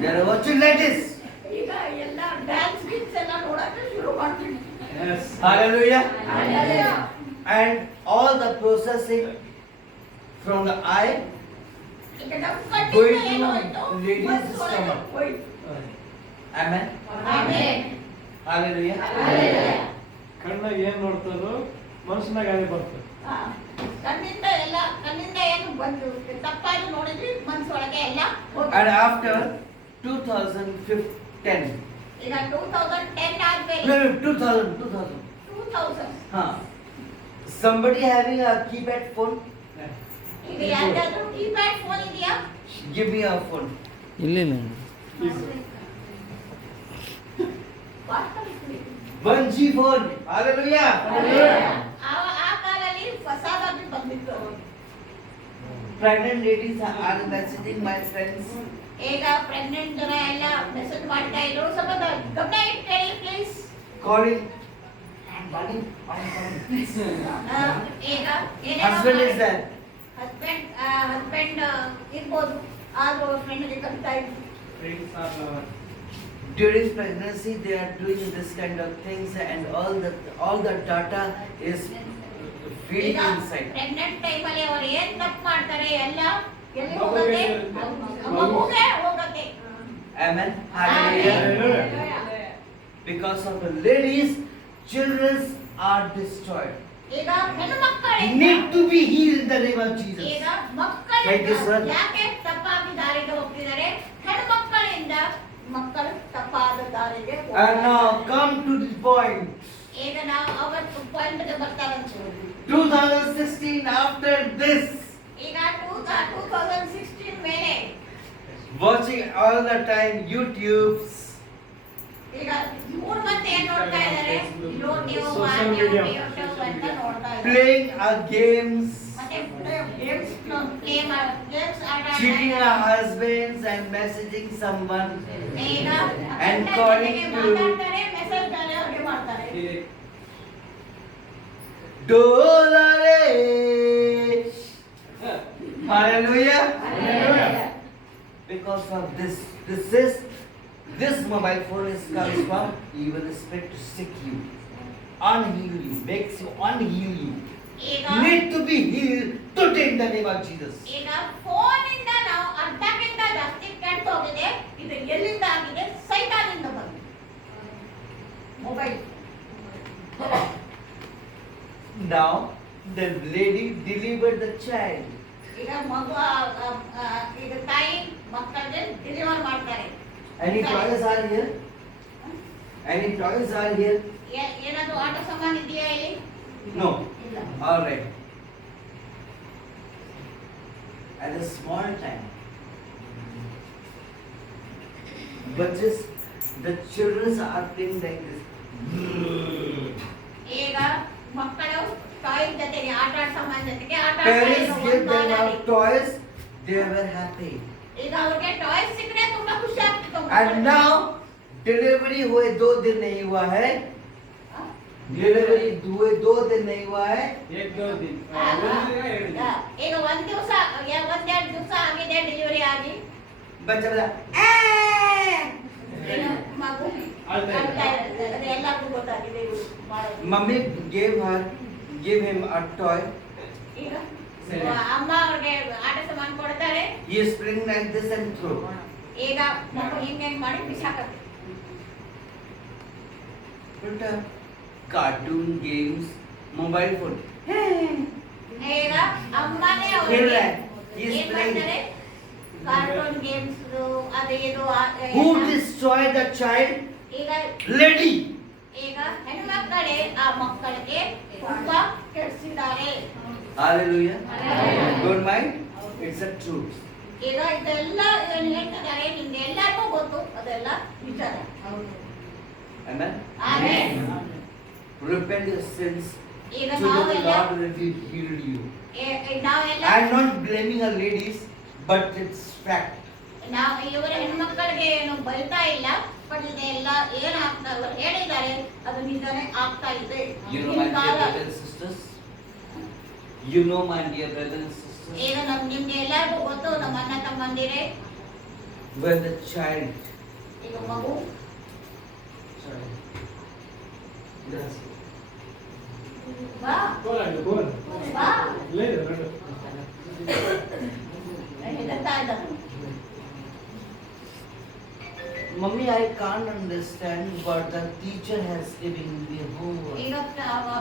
They are watching like this. ಈಗ ಎಲ್ಲ ಡ್ಯಾನ್ಸ್ ಗಿನ್ಸ್ ಎಲ್ಲ ನೋಡಕ್ಕೆ ಶುರು ಮಾಡ್ತೀವಿ. Yes. Hallelujah. Hallelujah. And all the processing from the eye ಈಗ ನಮ್ಮ ಕಣ್ಣಿಂದ going ಏನು to ಹೋಯ್ತು, ladies' ಮನಸ್ಸೊಳಗೆ stomach. ಹೋಯ್ತು. Amen. ಆಮೆನ್. Hallelujah. Hallelujah. ಕಣ್ಣಾಗ ಏನ್ ನೋಡ್ತಾರೋ ಮನಸ್ಸಿನಾಗ ಅದೇ ಬರ್ತದೆ. ಆ, ಕಣ್ಣಿಂದ ಏನು ಬಂದು ತಪ್ಪಾಗಿ ನೋಡಿದ್ವಿ, ಮನಸ್ಸೊಳಗೆ ಎಲ್ಲ ಹೋಗ್ತು. And after 2010. ಈಗ 2010 ಆದ್ಮೇಲೆ No, 2000. 2000 Huh. Somebody having a keypad phone? ಈಗ ಯಾವ್ದಾದ್ರು ಕೀಪ್ಯಾಡ್ ಫೋನ್ ಇದೆಯಾ? Give me a phone. ಇಲ್ಲ 1G phone. Hallelujah. ಆ ಕಾಲದಲ್ಲಿ ಹೊಸದಾಗಿ ಬಂದಿತ್ತು. Pregnant ladies are messaging my friends. ಈಗ ಪ್ರೆಗ್ನೆಂಟ್ ಜನ ಎಲ್ಲ ಮೆಸೇಜ್ ಮಾಡ್ತಾ ಇದ್ರು, ಸ್ವಲ್ಪ ಗಮನ ಇಟ್ಟು ಕೇಳಿ ಪ್ಲೀಸ್. Calling. ಈಗ Husband is there. ಹಸ್ಬೆಂಡ್ ಇರ್ಬೋದು, ಆದ್ರೂ ಫ್ರೆಂಡ್ಗೆ ಕಲಿತಾ ಇದ್ರು. Friends are lovers. During pregnancy, they are doing this kind of things, and all the data is feeding inside. Pregnant ಟೈಮಲ್ಲಿ ಅವ್ರು ಏನ್ ತಪ್ಪು ಮಾಡ್ತಾರೆ ಎಲ್ಲ ಎಲ್ಲಿ ಹೋಗುತ್ತೆ? ಮಗುಗೆ ಹೋಗುತ್ತೆ. Amen. Hallelujah. Because of the ladies, children are destroyed. ಈಗ ಹೆಣ್ಣು ಮಕ್ಕಳಿಂದ Need to be healed in the name of Jesus. ಈಗ Thank you, sir. ಮಕ್ಕಳಿಂದ ಯಾಕೆ ತಪ್ಪಾಗಿ ದಾರಿಗೆ ಹೋಗ್ತಿದ್ದಾರೆ? ಹೆಣ್ಣು ಮಕ್ಕಳಿಂದ ಮಕ್ಕಳು ತಪ್ಪಾದ ದಾರಿಗೆ ಹೋಗ್ತಾರೆ. And now come to the point. ಈಗ ನಾವು ಅವತ್ತು ಪಾಯಿಂಟ್ಗೆ ಬರ್ತಾರಂತ. 2016, after this, ಈಗ 2016 ಮೇಲೆ watching all the time YouTubes, ಈಗ 3 ಮಂದಿ ಏನ್ ನೋಡ್ತಾ ಇದ್ದಾರೆ? YouTube Social media. ಅಂತ ನೋಡ್ತಾ ಇದ್ದಾರೆ. playing our games, ಮತ್ತೆ ಗೇಮ್ಸ್ ಆಟ cheating ಆಡ್ತಾ our husbands and messaging someone. ಈಗ And ಗಂಡ calling ಜೊತೆಗೆ to- ಮಾತಾಡ್ತಾರೆ, ಮೆಸೇಜ್ ಅವ್ರಿಗೆ ಮಾಡ್ತಾರೆ. Dolare. Hallelujah. Hallelujah. Because of this mobile phone is comes from evil spirit to sick you, unheal you, makes you unheal you. ಈಗ Need to be healed today in the name of Jesus. ಈಗ ಫೋನ್ ಇಂದ ನಾವು ಅರ್ಧಕ್ಕಿಂತ ಜಾಸ್ತಿ ಕೆಟ್ಟು ಹೋಗಿದೆ. ಇದು ಎಲ್ಲಿಂದ ಆಗಿದೆ? ಸೈತಾನಿಂದ ಬಂದಿದೆ. Mobile. Now the lady delivered the child. ಈಗ ಮಗು ಈಗ ತಾಯಿ ಮಕ್ಕಳಿಗೆ ಡೆಲಿವರ್ ಮಾಡ್ತಾರೆ. Any toys are here? Any toys are here? ಏನಾದ್ರು ಆಟ ಸಾಮಾನು ಇದೆಯಾ ಇಲ್ಲಿ? No. ಇಲ್ಲ. All right. At a small time, but just the children are playing like this. ಈಗ ಮಕ್ಕಳು ಟಾಯ್ ಜೊತೆಗೆ ಆಟ ಸಾಮಾನು ಜೊತೆಗೆ ಆಟ Parents ಆಡ್ತಾ gave ಇರೋ them ಒಂದು out toys. They were happy. ಈಗ ಅವ್ರಿಗೆ ಟಾಯ್ಸ್ ಸಿಕ್ಕರೆ ತುಂಬಾ ಖುಷಿ ಆಗ್ತಿತ್ತು. And now delivery हुए 2 दिन नहीं हुआ है. Delivery हुए 2 दिन नहीं हुआ है. एक दो दिन ಈಗ ಒಂದ್ ದಿವಸ ಒಂದೆರಡು ದಿವಸ ಆಗಿದೆ ಡೆಲಿವರಿ ಆಗಿ. बच्चा बोला ಏನು ಮಗು ಅಳ್ತಾ ಇದೆ. ಅಳ್ತಾ ಇರುತ್ತೆ. ಅದು ಎಲ್ಲರಿಗೂ ಗೊತ್ತಾಗಿದೆ ಇವ್ರು ಮಾಡೋದು. Mummy gave him a toy. ಈಗ ಸರಿ. ಅಮ್ಮ ಅವ್ರಿಗೆ ಆಟ ಸಾಮಾನು ಕೊಡ್ತಾರೆ. He is playing like this and throw. ಈಗ ಮಗು ಹಿಂಗೆ ಮಾಡಿ ಬಿಸಾಕತ್ತೆ. But cartoon games, mobile phone. ಈಗ ಅಮ್ಮನೇ खेल ಅವ್ರಿಗೆ रहा है. He is ಏನ್ playing. ಮಾಡ್ತಾರೆ? ಕಾರ್ಟೂನ್ ಗೇಮ್ಸ್ ಅದು ಇದು Who destroyed the child? ಈಗ Lady. ಈಗ ಹೆಣ್ಮಕ್ಕಳೇ ಆ ಮಕ್ಕಳಿಗೆ ತುಂಬಾ ಕೆಡಿಸಿದ್ದಾರೆ. Hallelujah. Hallelujah. Don't mind. It's a truth. ಈಗ ಇದೆಲ್ಲ ಏನ್ ಹೇಳ್ತಿದ್ದಾರೆ ನಿಮ್ಗೆ ಎಲ್ಲರಿಗೂ ಗೊತ್ತು, ಅದೆಲ್ಲ ವಿಚಾರ. Amen. Amen. Repent your sins. ಈಗ So that the ನಾವೆಲ್ಲ Lord will heal you. ನಾವೆಲ್ಲ I'm not blaming our ladies, but it's fact. ನಾವು ಇವರ ಹೆಣ್ಮಕ್ಕಳಿಗೆ ಏನು ಬೈತಾ ಇಲ್ಲ, ಬಟ್ ಇದೆಲ್ಲ ಏನ್ ಆಗ್ತಾ ಹೇಳಿದ್ದಾರೆ ಅದು ನಿಜಾನೇ ಆಗ್ತಾ ಇದೆ. You know, my dear brothers and sisters. You know, my dear brothers and sisters. ಈಗ ನಿಮ್ಗೆ ಎಲ್ಲರಿಗೂ ಗೊತ್ತು, ನಮ್ಮ ಅಣ್ಣ ತಮ್ಮಂದಿರೇ, When the child. ಈಗ ಮಗು Sorry. ಬಾ ಬಾ ಹೆದರ್ತಾ ಇದ್ದಾರೆ. Mummy, I can't understand what the teacher has given me homework. ಈಗ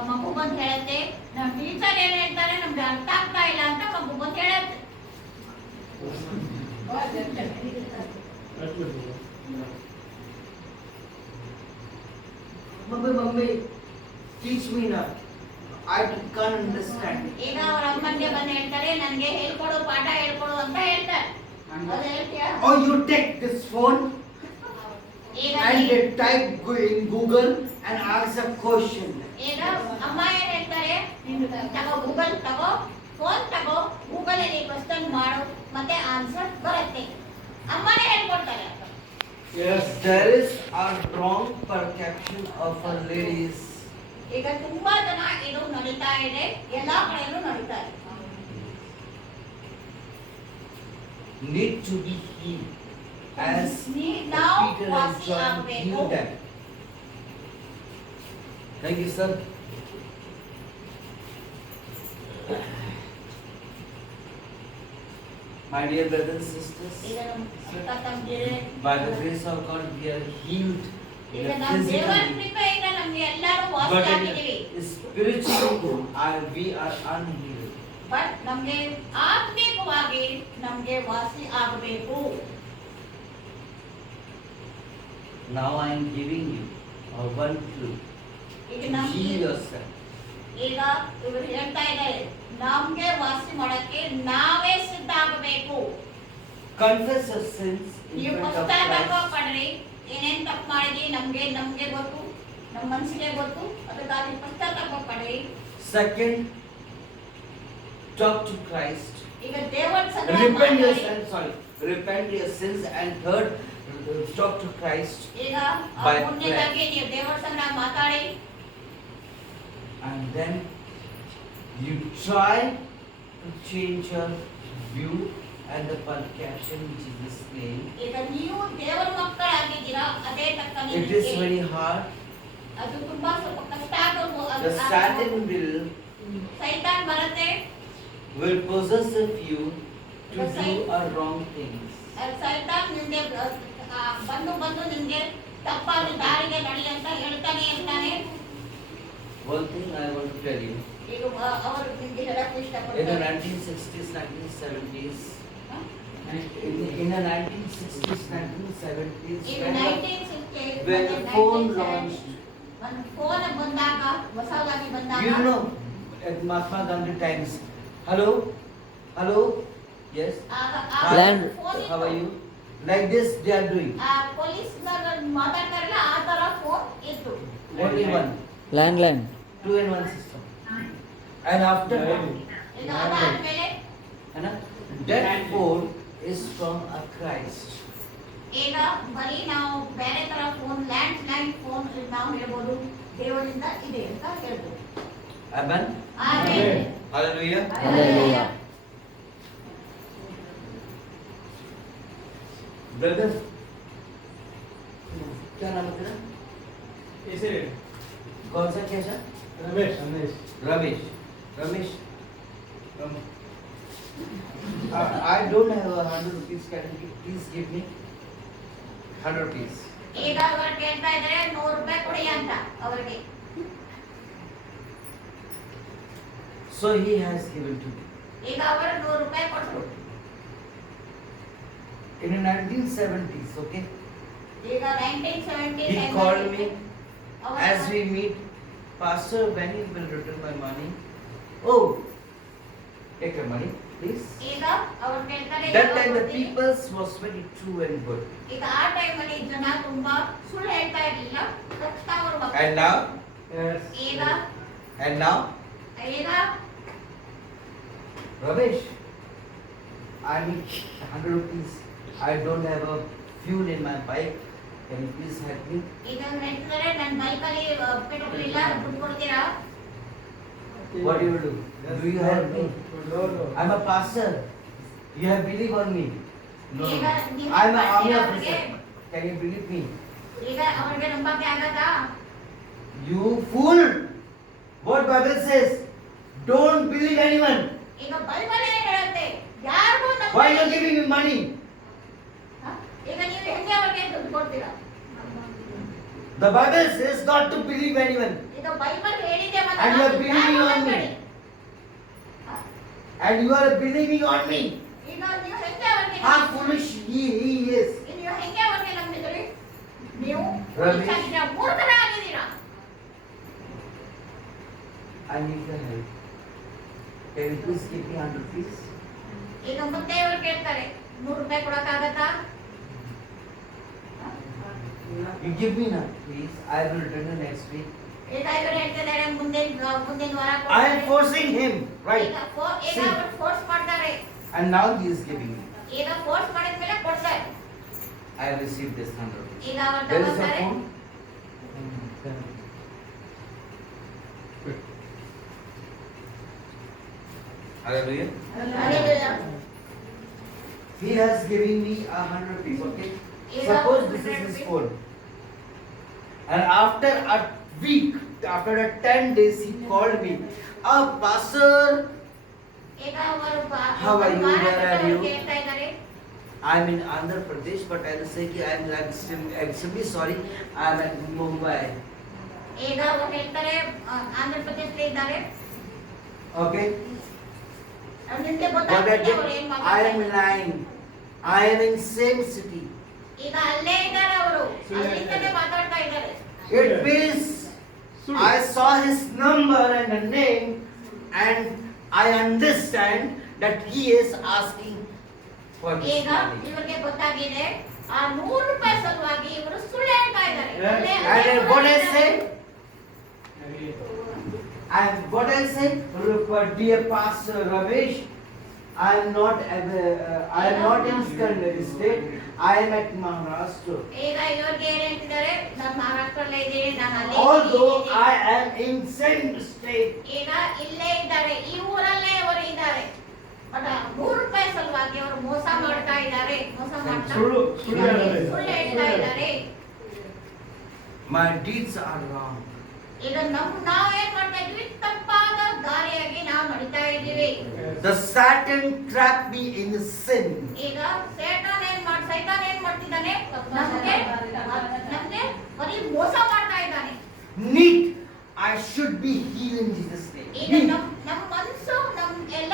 ಮಗು ಬಂದು ಹೇಳುತ್ತೆ, ನಮ್ಮ ಟೀಚರ್ ಏನ್ ಹೇಳ್ತಾರೆ ನಮ್ಗೆ ಅರ್ಥ ಆಗ್ತಾ ಇಲ್ಲ ಅಂತ ಮಗು ಬಂದು ಹೇಳುತ್ತೆ. Mummy, teach me now. I can't understand. ಈಗ ಅವ್ರ ಅಮ್ಮನಿಗೆ ಬಂದು ಹೇಳ್ತಾರೆ, ನನ್ಗೆ ಹೇಳ್ಕೊಡು, ಪಾಠ ಹೇಳ್ಕೊಡು ಅಂತ ಹೇಳ್ತಾರೆ. ಅದು ಹೇಳ್ತೀಯಾ? Or you take this phone ಈಗ and they type in Google and ask a question. ಈಗ ಅಮ್ಮ ಏನ್ ಹೇಳ್ತಾರೆ, ತಗೋ ಗೂಗಲ್ ತಗೋ, ಫೋನ್ ತಗೋ, ಗೂಗಲ್ ಅಲ್ಲಿ ಕ್ವಶನ್ ಮಾಡು, ಮತ್ತೆ ಆನ್ಸರ್ ಬರುತ್ತೆ. ಅಮ್ಮನೇ Yes. There is a wrong perception of a ladies. ಈಗ ತುಂಬಾ ಜನ ಇದು ನಡೀತಾ ಇದೆ, ಎಲ್ಲಾ ಕಡೆಯಲ್ಲೂ ನಡೀತಾ ಇದೆ. Need to be healed as ನಾವು Peter and ವಾಸಿ John ಆಗಬೇಕು. healed them. Thank you, sir. My dear brothers and sisters, ಈಗ ನಮ್ಮ ಅಕ್ಕ ತಂಗಿಯರೇ, by the grace of God, we are healed ಈಗ in a ನಮ್ಮ ದೇವರ physical, ಕೃಪೆಯಿಂದ ನಮ್ಗೆ ಎಲ್ಲರೂ ವಾಸಿ but ಆಗಿದ್ದೀವಿ. in spiritually, we are unhealed. But ನಮ್ಗೆ ಆತ್ಮಿಕವಾಗಿ ನಮ್ಗೆ ವಾಸಿ ಆಗಬೇಕು. Now I am giving you one clue. ಈಗ Heal ನಮ್ಗೆ yourself. ಈಗ ಇವರು ಹೇಳ್ತಾ ಇದ್ದಾರೆ, ನಮ್ಗೆ ವಾಸಿ ಮಾಡಕ್ಕೆ ನಾವೇ ಸಿದ್ಧ ಆಗಬೇಕು. Confess your sins in ನೀವು front of ಪಶ್ಚಾತ್ತಾಪ Christ. ಪಡ್ರಿ, ಏನೇನ್ ತಪ್ಪು ಮಾಡಿದ್ವಿ ನಮ್ಗೆ ಗೊತ್ತು, ನಮ್ಮ ಮನಸ್ಸಿಗೆ ಗೊತ್ತು, ಅದಕ್ಕಾಗಿ ಪಶ್ಚಾತ್ತಾಪ ಪಡ್ರಿ. Second, talk to Christ. ಈಗ ದೇವರ ಸಂಗಡ Repent your ಮಾತಾಡಿ. sins, sorry. Repent your sins, and third, talk to Christ. ಈಗ By ಮುಂದೆದಾಗಿ ನೀವು ದೇವರ ಸಂಗಡ ಮಾತಾಡಿ. And then you try to change your view and the perception which is the same. ಈಗ ನೀವು ದೇವರ ಮಕ್ಕಳಾಗಿದ್ದೀರಾ, ಅದೇ ತಕ್ಕ It is very hard. ಅದು ತುಂಬಾ ಸ್ವಲ್ಪ ಕಷ್ಟ ಆಗಬಹುದು. The Satan ಸೈತಾನ್ ಬರುತ್ತೆ, will possess a few to do a wrong things. ಸೈತಾನ್ ನಿಮ್ಗೆ ಬಂದು ನಿಮ್ಗೆ ತಪ್ಪಾದ ದಾರಿಗೆ ನಡಿ ಅಂತ ಹೇಳ್ತಾನೆ ಇರ್ತಾನೆ. One thing I want to tell you. ಈಗ ಅವರು ನಿಮ್ಗೆ ಹೇಳಕ್ಕೆ In the ಇಷ್ಟಪಡ್ತಾರೆ. 1960s, 1970s, in the 1960s, 1970s, ಈಗ when 1960 when the phone launched, ಒಂದು ಫೋನ್ ಬಂದಾಗ, ಹೊಸದಾಗಿ ಬಂದಾಗ, you know, at Mahatma Gandhi times, hello, hello, yes, Land. how are you? Like this they are doing. ಪೊಲೀಸ್ನವರು ಮಾತಾಡ್ತಾರಲ್ಲ, ಆ ತರ ಫೋನ್ ಇತ್ತು. Only one, Landline. 2-in-1 system. And after ಈಗ ಅದಾದ್ಮೇಲೆ that phone is from a Christ. ಈಗ ಬರೀ ನಾವು ಬೇರೆ ತರ ಫೋನ್, ಲ್ಯಾಂಡ್ ಫೋನ್ ನಾವು ಹೇಳ್ಬೋದು ದೇವರಿಂದ ಇದೆ ಅಂತ ಹೇಳ್ಬೋದು. Amen. Amen. Hallelujah. Hallelujah. Brother, क्या नाम है तेरा? ऐसे कौन सा कैसा? रमेश Ramesh Ramesh. Ramesh. I don't have 100 rupees. Can you please give me 100 rupees? ಈಗ ಅವರು ಕೇಳ್ತಾ ಇದ್ದಾರೆ 100 ರೂಪಾಯಿ ಕೊಡಿ ಅಂತ ಅವರಿಗೆ. So he has given to me. ಈಗ ಅವರು 100 ರೂಪಾಯಿ ಕೊಟ್ಟರು. In the 1970s, okay? ಈಗ 1970 He called me ಅವರು as we meet. Pastor, when you will return my money? Oh, take your money, please. ಈಗ ಅವರು ಕೇಳ್ತಾರೆ, That ಯಾವಾಗ time the ಕೊಡ್ತೀರಿ? peoples was very true and good. ಈಗ ಆ ಟೈಮಲ್ಲಿ ಜನ ತುಂಬಾ ಸುಳ್ಳು ಹೇಳ್ತಾ ಇರಲಿಲ್ಲ, ಸತ್ಯ ಅವರು And now, yes ಈಗ and now, ಈಗ Ramesh, I need 100 rupees. I don't have a fuel in my bike. Can you please help me? ಈಗ ಹೇಳ್ತಿದ್ದಾರೆ, ನನ್ನ ಬೈಕಲ್ಲಿ ಪೆಟ್ರೋಲ್ ಇಲ್ಲ, ದುಡ್ಡು ಕೊಡ್ತೀರಾ? What do you do? Do you help me? no no I'm a pastor. You have believe on me. No, ಈಗ no. ನೀವು I'm an army ಮಾಡ್ತೀರಾ officer. ಅವ್ರಿಗೆ? Can you believe me? ಈಗ ಅವ್ರಿಗೆ ನಂಬಕ್ಕೆ ಆಗತ್ತಾ? You fool! What Bible says? Don't believe anyone. ಈಗ ಬೈಬಲ್ ಏನ್ ಹೇಳುತ್ತೆ? ಯಾರಿಗೂ Why you are ನಂಬಕ್ಕೆ giving me money? ಈಗ ನೀವು ಹೆಂಗೆ ಅವ್ರಿಗೆ ದುಡ್ಡು ಕೊಡ್ತೀರಾ? The Bible says not to believe anyone. ಈಗ ಬೈಬಲ್ ಹೇಳಿದೆ ಮತ್ತೆ And you are ನಾವು believing ಯಾರಿಗೂ on me. ನಂಬೇಡಿ. And you are believing on me. ಈಗ ನೀವು ಹೆಂಗೆ ಅವ್ರಿಗೆ How foolish he is. ನೀವು ಹೆಂಗೆ ಅವ್ರಿಗೆ ನಂಬಿದ್ರಿ? ನೀವು ರಮೇಶ್. ಹುಚ್ಚರಾಗಿದ್ದೀರಾ, ಮೂರ್ಖರಾಗಿದ್ದೀರಾ. I need your help. Can you please give me 100 rupees? ಈಗ ಮತ್ತೆ ಅವ್ರು ಕೇಳ್ತಾರೆ, 100 ರೂಪಾಯಿ ಕೊಡಕ್ಕಾಗತ್ತಾ? You give me now, please. I will return the next week. ಈಗ ಇವರು ಹೇಳ್ತಿದ್ದಾರೆ, ಮುಂದಿನ ವಾರ I am forcing him, right? ಈಗ ಅವರು ಫೋರ್ಸ್ ಮಾಡ್ತಾರೆ. And now he is giving me. ಈಗ ಫೋರ್ಸ್ ಮಾಡಿದ್ಮೇಲೆ ಕೊಡ್ತಾರೆ. I I received this 100 rupees. ಈಗ ಅವರು Where is the ತಗೋತಾರೆ. phone? Hallelujah. Hallelujah. He has given me 100 rupees, okay? ಈಗ Suppose this is 100 his rupees. phone. And after a week, after a 10 days, he called me. Pastor, ಈಗ ಅವರು How are you? Where are you? ಕೇಳ್ತಾ ಇದ್ದಾರೆ. I'm in Andhra Pradesh, but I will say I'm extremely sorry. I'm at Mumbai. ಈಗ ಅವರು ಹೇಳ್ತಾರೆ ಆಂಧ್ರ ಪ್ರದೇಶದಲ್ಲಿ ಇದ್ದಾರೆ. Okay? ಅವ್ರು ನಿಂತೆ But ಗೊತ್ತಾಗ್ತಿದೆ ಅವ್ರು ಏನ್ I am ಮಾತಾಡ್ತಾರೆ. lying. I am in same city. ಈಗ ಅಲ್ಲೇ ಇದ್ದಾರೆ ಅವರು ಅಲ್ಲಿಂದಲೇ ಮಾತಾಡ್ತಾ ಇದ್ದಾರೆ. It means I saw his number and a name, and I understand that he is asking for this ಈಗ money. ಇವರಿಗೆ ಗೊತ್ತಾಗಿದೆ ಆ 100 ರೂಪಾಯಿ ಸಲುವಾಗಿ ಇವರು ಸುಳ್ಳು ಹೇಳ್ತಾ ಇದ್ದಾರೆ. ಅಲ್ಲೇ- And ಅಲ್ಲೇ what I ಇದ್ದಾರೆ. say? And what I say? Dear Pastor Ramesh, I am not in Scandinavia state. I am at Maharashtra. ಈಗ ಇವ್ರಿಗೆ ಏನ್ ಹೇಳ್ತಿದ್ದಾರೆ ನಾನು ಮಹಾರಾಷ್ಟ್ರಲ್ಲೇ ಇದ್ದೀನಿ ನಾನು ಅಲ್ಲೇ Although ಇದ್ದೀನಿ. I am in same state. ಈಗ ಇಲ್ಲೇ ಇದ್ದಾರೆ ಈ ಊರಲ್ಲೇ ಅವರು ಇದ್ದಾರೆ ಬಟ್ 100 ರೂಪಾಯಿ ಸಲುವಾಗಿ ಅವರು ಮೋಸ ಮಾಡ್ತಾ ಇದ್ದಾರೆ ಮೋಸ ಮಾಡ್ತಾ ಸುಳ್ಳು ಹೇಳ್ತಾ ಇದ್ದಾರೆ. ಸುಳ್ಳು ಹೇಳ್ತಾ ಇದ್ದಾರೆ. My deeds are wrong. ಈಗ ನಾವು ಏನ್ ಮಾಡ್ತಾ ಇದ್ವಿ ತಪ್ಪಾದ ದಾರಿಯಾಗಿ ನಾವು ನಡೀತಾ ಇದ್ದೀವಿ. The Satan trapped me in sin. ಈಗ ಸೈತಾನ್ ಏನ್ ಮಾಡ್ತಿದ್ದಾನೆ ನಮ್ಗೆ ಬರೀ ಮೋಸ ಮಾಡ್ತಾ ಇದ್ದಾನೆ. Need I should be healed in Jesus' name. ಈಗ Need. ನಮ್ಮ ಮನಸ್ಸು ಎಲ್ಲ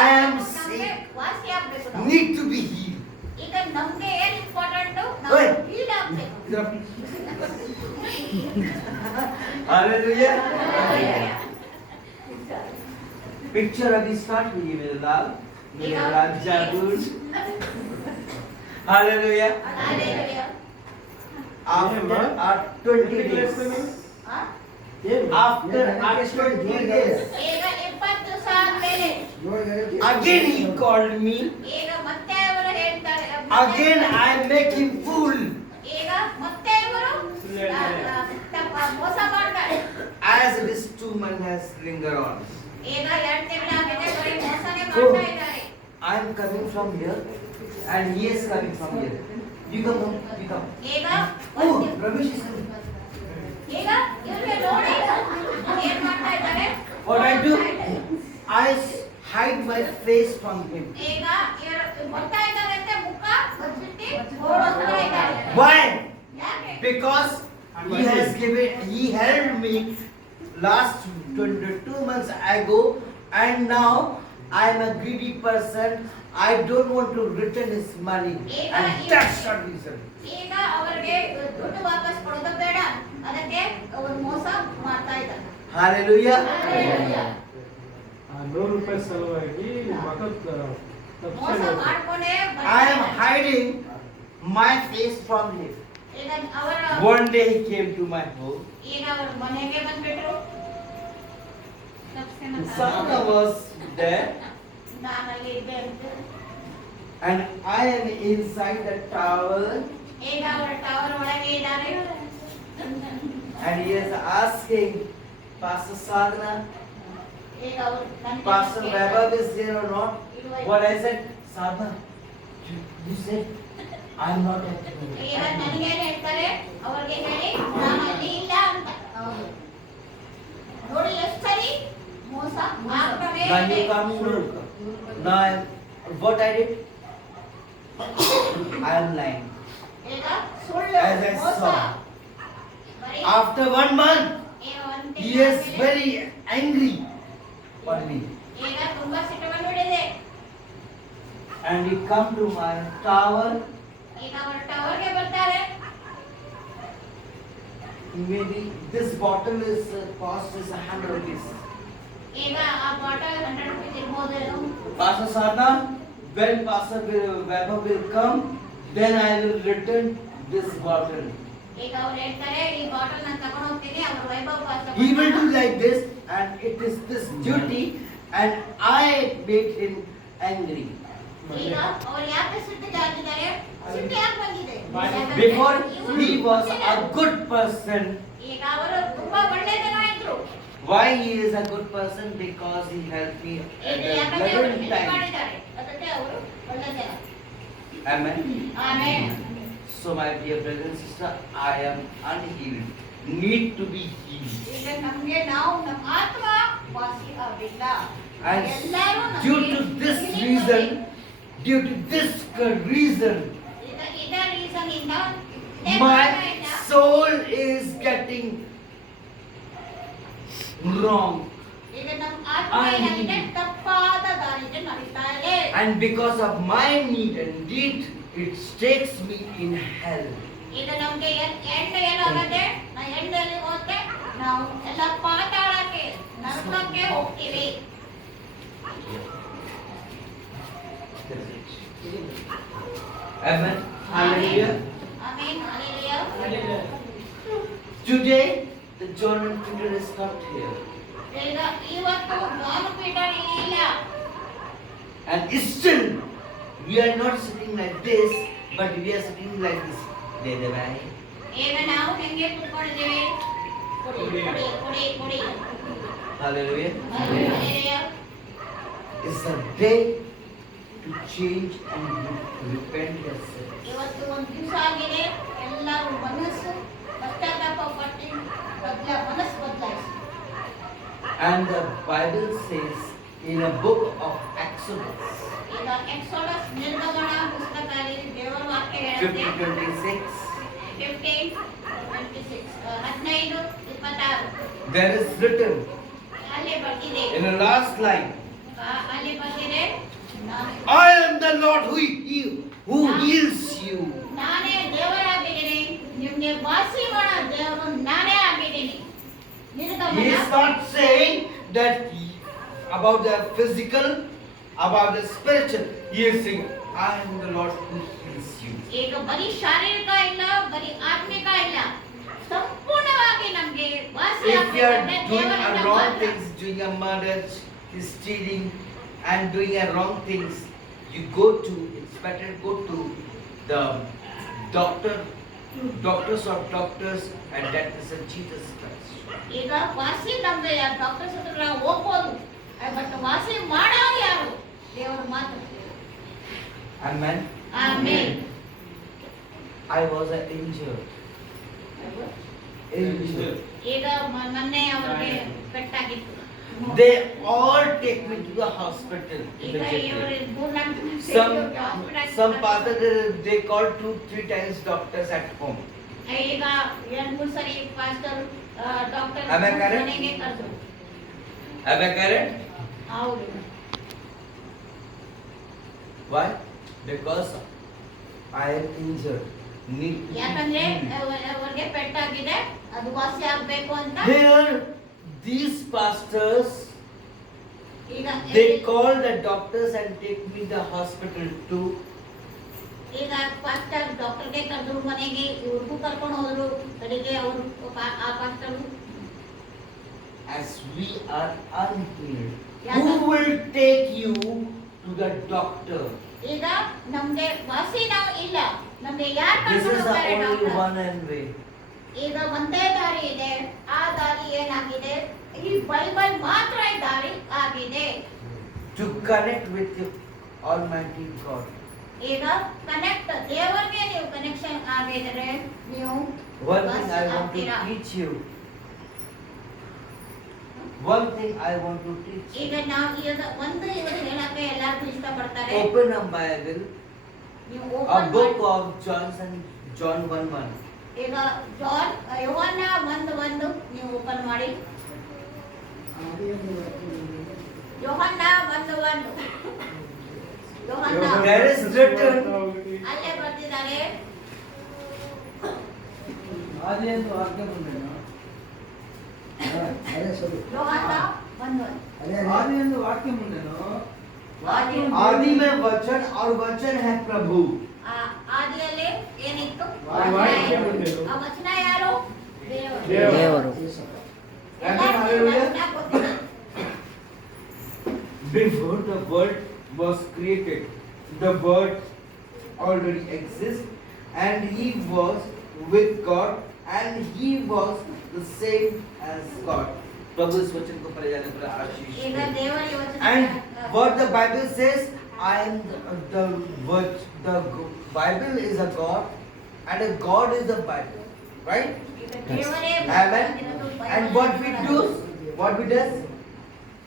I am sick. ವಾಸಿ ಆಗ್ಬೇಕು ನಾವು. Need to be healed. ಈಗ ನಮ್ಗೆ ಏನ್ ಇಂಪಾರ್ಟೆಂಟ್ ನಾವು Oi. ಹೀಲ್ ಆಗ್ಬೇಕು. Hallelujah. Picture अभी start हुई है मेरे लाल मेरे राजा गुज. Hallelujah. Hallelujah. After our 20 days. ಆ? After our 20 days. ಈಗ 20 ದಿವಸ ಆದ್ಮೇಲೆ Again he called me. ಈಗ ಮತ್ತೆ ಅವರು ಹೇಳ್ತಾರೆ Again I make him fool. ಈಗ ಮತ್ತೆ ಇವರು ಮೋಸ ಮಾಡ್ತಾರೆ. As this 2 months has lingered on. ಈಗ 2 ತಿಂಗಳಾಗಿದೆ ಬರೀ ಮೋಸನೇ ಮಾಡ್ತಾ ಇದ್ದಾರೆ. I am coming from here and he is coming from here. You come home, you come. ಈಗ Oh, Ramesh is coming. ಈಗ ಇವ್ರಿಗೆ ನೋಡಿ ಏನ್ ಮಾಡ್ತಾ ಇದ್ದಾರೆ What I do? I hide my face from him. ಈಗ ಇವ್ರು ಬರ್ತಾ ಇದ್ದಾರೆ ಅಂತ ಮುಖ ಬಚ್ಚಿಟ್ಟು ಓಡೋಗ್ತಾ ಇದ್ದಾರೆ. Why? ಯಾಕೆ? Because he helped me last 22 months ago, and now I am a greedy person. I don't want to return his money, and that's the reason. ಈಗ ಅವರಿಗೆ ದುಡ್ಡು ವಾಪಸ್ ಕೊಡೋದು ಬೇಡ ಅದಕ್ಕೆ ಅವರು ಮೋಸ ಮಾಡ್ತಾ ಇದ್ದಾರೆ. Hallelujah. Hallelujah. ಆ 100 ರೂಪಾಯಿ ಸಲುವಾಗಿ ಮಗ ಮೋಸ ಮಾಡ್ಕೊಂಡೇ I am hiding my face from him. ಈಗ ಅವರ One day he came to my home. ಈಗ ಅವ್ರ ಮನೆಗೆ ಬಂದ್ಬಿಟ್ರು. Sana was there, ನಾನಲ್ಲಿ ಇದ್ದೆ ಅಂತ. and I am inside the tower, ಈಗ ಅವರ ಟವರ್ ಒಳಗೆ ಇದ್ದಾರೆ. and he is asking, Pastor Sadhana, ಈಗ ಅವರು ನನ್ನ Pastor Vaibhav is there or not? ಇರುವ- What I said, Sadhana, you said I am not at home. ಈಗ ನನಗೇನ್ ಹೇಳ್ತಾರೆ ಅವ್ರಿಗೆ ಹೇಳಿ ನಾನು ಅಲ್ಲಿ ಇಲ್ಲ ಅಂತ. ನೋಡಿ ಎಷ್ಟು ಸರಿ ಮೋಸ ಆಗ್ತಾನೆ Now ಇದೆ. you come look. Now what I did? I am lying. ಈಗ ಸುಳ್ಳು As I ಮೋಸ saw. ಬರೀ After 1 month, ಈಗ ಒಂದ್ he ತಿಂಗಳ is ಮೇಲೆ very angry on me. ಈಗ ತುಂಬಾ ಸಿಟ್ಟು ಬಂದ್ಬಿಟ್ಟಿದೆ. And he come to my tower. ಈಗ ಅವರ ಟವರ್ಗೆ ಬರ್ತಾರೆ. Maybe this bottle is cost is 100 rupees. ಈಗ ಆ ಬಾಟಲ್ 100 ರೂಪಾಯಿ ಇರ್ಬೋದೇನೋ. Pastor Sadhana, when Pastor Vaibhav will come, then I will return this bottle. ಈಗ ಅವ್ರು ಹೇಳ್ತಾರೆ ಈ ಬಾಟಲ್ ನಾನು ತಗೊಂಡು ಹೋಗ್ತೀನಿ ಅವ್ರ Vaibhav pass He will do like this, and it is this duty, and I made him angry. ಈಗ ಅವ್ರು ಯಾಕೆ ಸಿಟ್ಟಿಗೆ ಆಗಿದ್ದಾರೆ ಸಿಟ್ಟು ಯಾಕೆ ಬಂದಿದೆ Before he was a good person. ಈಗ ಅವರು ತುಂಬಾ ಒಳ್ಳೆ ಜನ ಇದ್ರು. Why he is a good person? Because he helped me at ಈಗ the ಯಾಕಂದ್ರೆ ಅವರು present ಹೆಲ್ಪ್ time. ಮಾಡಿದ್ದಾರೆ, ಅದಕ್ಕೆ ಅವರು ಒಳ್ಳೆ ಜನ. Amen. Amen. So my dear brother and sister, I am unhealed. Need to be healed. ಈಗ ನಮ್ಗೆ ನಮ್ಮ ಆತ್ಮ ವಾಸಿ ಆಗಿಲ್ಲ. And ಎಲ್ಲರೂ due to this reason, ಈಗ ಇದೇ ರೀಸನ್ ಇಂದ my soul is getting wrong. ಈಗ ನಮ್ಮ ಆತ್ಮ ಏನಾಗಿದೆ, ತಪ್ಪಾದ ದಾರಿಗೆ ನಡೀತಾ ಇದೆ. And because of my need and deed, it takes me in hell. ಈಗ ನಮ್ಗೆ ಎಂಡ್ ಏನಾಗುತ್ತೆ, ಎಂಡಲ್ಲಿ ಹೋದ್ರೆ ನಾವು ಎಲ್ಲ ಪಾತಾಳಕ್ಕೆ ನರಕಕ್ಕೆ ಹೋಗ್ತೀವಿ. Amen. Hallelujah. Amen. Hallelujah. Today, the John and Peter is not here. ಈಗ ಇವತ್ತು ಜಾನ್ ಪೀಟರ್ ಇಲ್ಲ. And still, we are not sitting like this, but we are sitting like this. ಈಗ ನಾವು ಹೆಂಗೆ ಕೂತ್ಕೊಂಡಿದ್ದೀವಿ, ಕೊಡಿ ಕೊಡಿ ಕೊಡಿ ಕೊಡಿ. Hallelujah. Hallelujah. It's a day to change and repent yourself. ಇವತ್ತು ಒಂದು ದಿವಸ ಆಗಿದೆ, ಎಲ್ಲರೂ ಮನಸ್ಸು ಪಶ್ಚಾತ್ತಾಪ ಪಟ್ಟು ಮನಸ್ಸು ಬದಲಾಯಿಸಿ. And the Bible says in a book of Exodus, ಈಗ ಎಕ್ಸೋಡಸ್ ನಿರ್ಗಮನ ಪುಸ್ತಕದಲ್ಲಿ ದೇವರ ವಾಕ್ಯ ಹೇಳುತ್ತೆ 15:26, 15:26 there is written ಅಲ್ಲಿ ಬರ್ತಿದೆ, in the last line, ಅಲ್ಲಿ ಬರ್ತಿದೆ, I am the Lord who heals you. ನಾನೇ ದೇವರಾಗಿದ್ದೀನಿ, ನಿಮ್ಗೆ ವಾಸಿ ಮಾಡೋ ದೇವರು ನಾನೇ ಆಗಿದ್ದೀನಿ. He ನಿರ್ಗಮನ is not saying that about the physical, about the spiritual. He is saying, I am the Lord who heals you. ಈಗ ಬರೀ ಶಾರೀರಿಕ ಇಲ್ಲ, ಬರೀ ಆತ್ಮಿಕ ಇಲ್ಲ, ಸಂಪೂರ್ಣವಾಗಿ ನಮ್ಗೆ ವಾಸಿ If you are ಆಗ್ಬೇಕಂದ್ರೆ doing a ದೇವರಿಂದ wrong ಮಾತ್ರ. things, doing a murder, stealing, and doing a wrong things, you go to, it's better go to the doctors of doctors, and that is a Jesus Christ. ಈಗ ವಾಸಿ ನಮ್ಗೆ ಡಾಕ್ಟರ್ಸ್ ಹತ್ರ ನಾವು ಹೋಗ್ಬೋದು, ಬಟ್ ವಾಸಿ ಮಾಡೋರು ಯಾರು? ದೇವರು ಮಾತ್ರ. Amen. Amen. I was injured. ಈಗ ಮೊನ್ನೆ ಅವ್ರಿಗೆ ಪೆಟ್ಟಾಗಿತ್ತು. They all take me to the hospital ಈಗ ಇವರು immediately. ಮೂರ್ನಾಲ್ಕು Some pastor they call 2-3 times doctors at home. ಈಗ 2-3 ಸರಿ pastor doctor Am I correct? ಮನೆಗೆ ಕರೆದ್ರು. Am I correct? ಹೌದು. Why? Because I am injured. Need to be ಯಾಕಂದ್ರೆ healed. ಅವ್ರಿಗೆ ಪೆಟ್ಟಾಗಿದೆ, ಅದು ವಾಸಿ ಆಗ್ಬೇಕು ಅಂತ. Here, these pastors, ಈಗ they call the doctors and take me the hospital too. ಈಗ ಪಾಸ್ಟರ್ ಡಾಕ್ಟರ್ಗೆ ಕರೆದ್ರು ಮನೆಗೆ, ಇವ್ರಿಗೂ ಕರ್ಕೊಂಡು ಹೋದ್ರು ಕಡೆಗೆ ಅವರು ಆ pastor. As we are unhealed, who will take you to the doctor? ಈಗ ನಮ್ಗೆ ವಾಸಿ ನಾವು ಇಲ್ಲ, ನಮ್ಗೆ ಯಾರು This ಕರ್ಕೊಂಡು is the ಹೋಗ್ತಾರೆ only doctor? one and way. ಈಗ ಒಂದೇ ದಾರಿ ಇದೆ, ಆ ದಾರಿ ಏನಾಗಿದೆ, ಈ ಬೈಬಲ್ ಮಾತ್ರ ಈ ದಾರಿ ಆಗಿದೆ. To connect with the Almighty God. ಈಗ ಕನೆಕ್ಟ್ ದೇವರಿಗೆ ನೀವು ಕನೆಕ್ಷನ್ ಆಗಿದ್ರೆ ನೀವು One thing ವಾಸಿ I want to ಆಗ್ತೀರಾ. teach you. One thing I want to teach ಈಗ you. ನಾವು ಈಗ ಒಂದು ಇವರು ಹೇಳಕ್ಕೆ ಎಲ್ಲರೂ ಇಷ್ಟಪಡ್ತಾರೆ. Open a Bible, ನೀವು a open book of John 1:1. ಈಗ ಯೋಹಾನ 1:1 ನೀವು ಓಪನ್ ಮಾಡಿ. ಯೋಹಾನ 1:1 ಯೋಹಾನ There is written, ಅಲ್ಲೇ ಬರ್ತಿದ್ದಾರೆ. ಆದಿಯಂದು ವಾಕ್ಯ ಮುಂದೆನು ಅದೇ ಸರಿ ಯೋಹಾನ 1:1 ಅದೇ ಆದಿಯಂದು ವಾಕ್ಯ ಮುಂದೆನು आदि में वचन और वचन है प्रभु. ಆದಿಯಲ್ಲಿ ಏನಿತ್ತು? ವಾಕ್ಯ ಬಂದಿದ್ದು. ಆ ವಚನ ಯಾರು? ದೇವರು. ದೇವರು. Amen. Hallelujah. Before the world was created, the word already exists, and he was with God and he was the same as God. प्रभु इस वचन को पढ़े जाने पर आशीष ಈಗ दे। ದೇವರ ಈ ವಚನ And what the Bible says, I am the Bible is a God and a God is the Bible, right? ಈಗ ದೇವರೇ Amen. And what we do,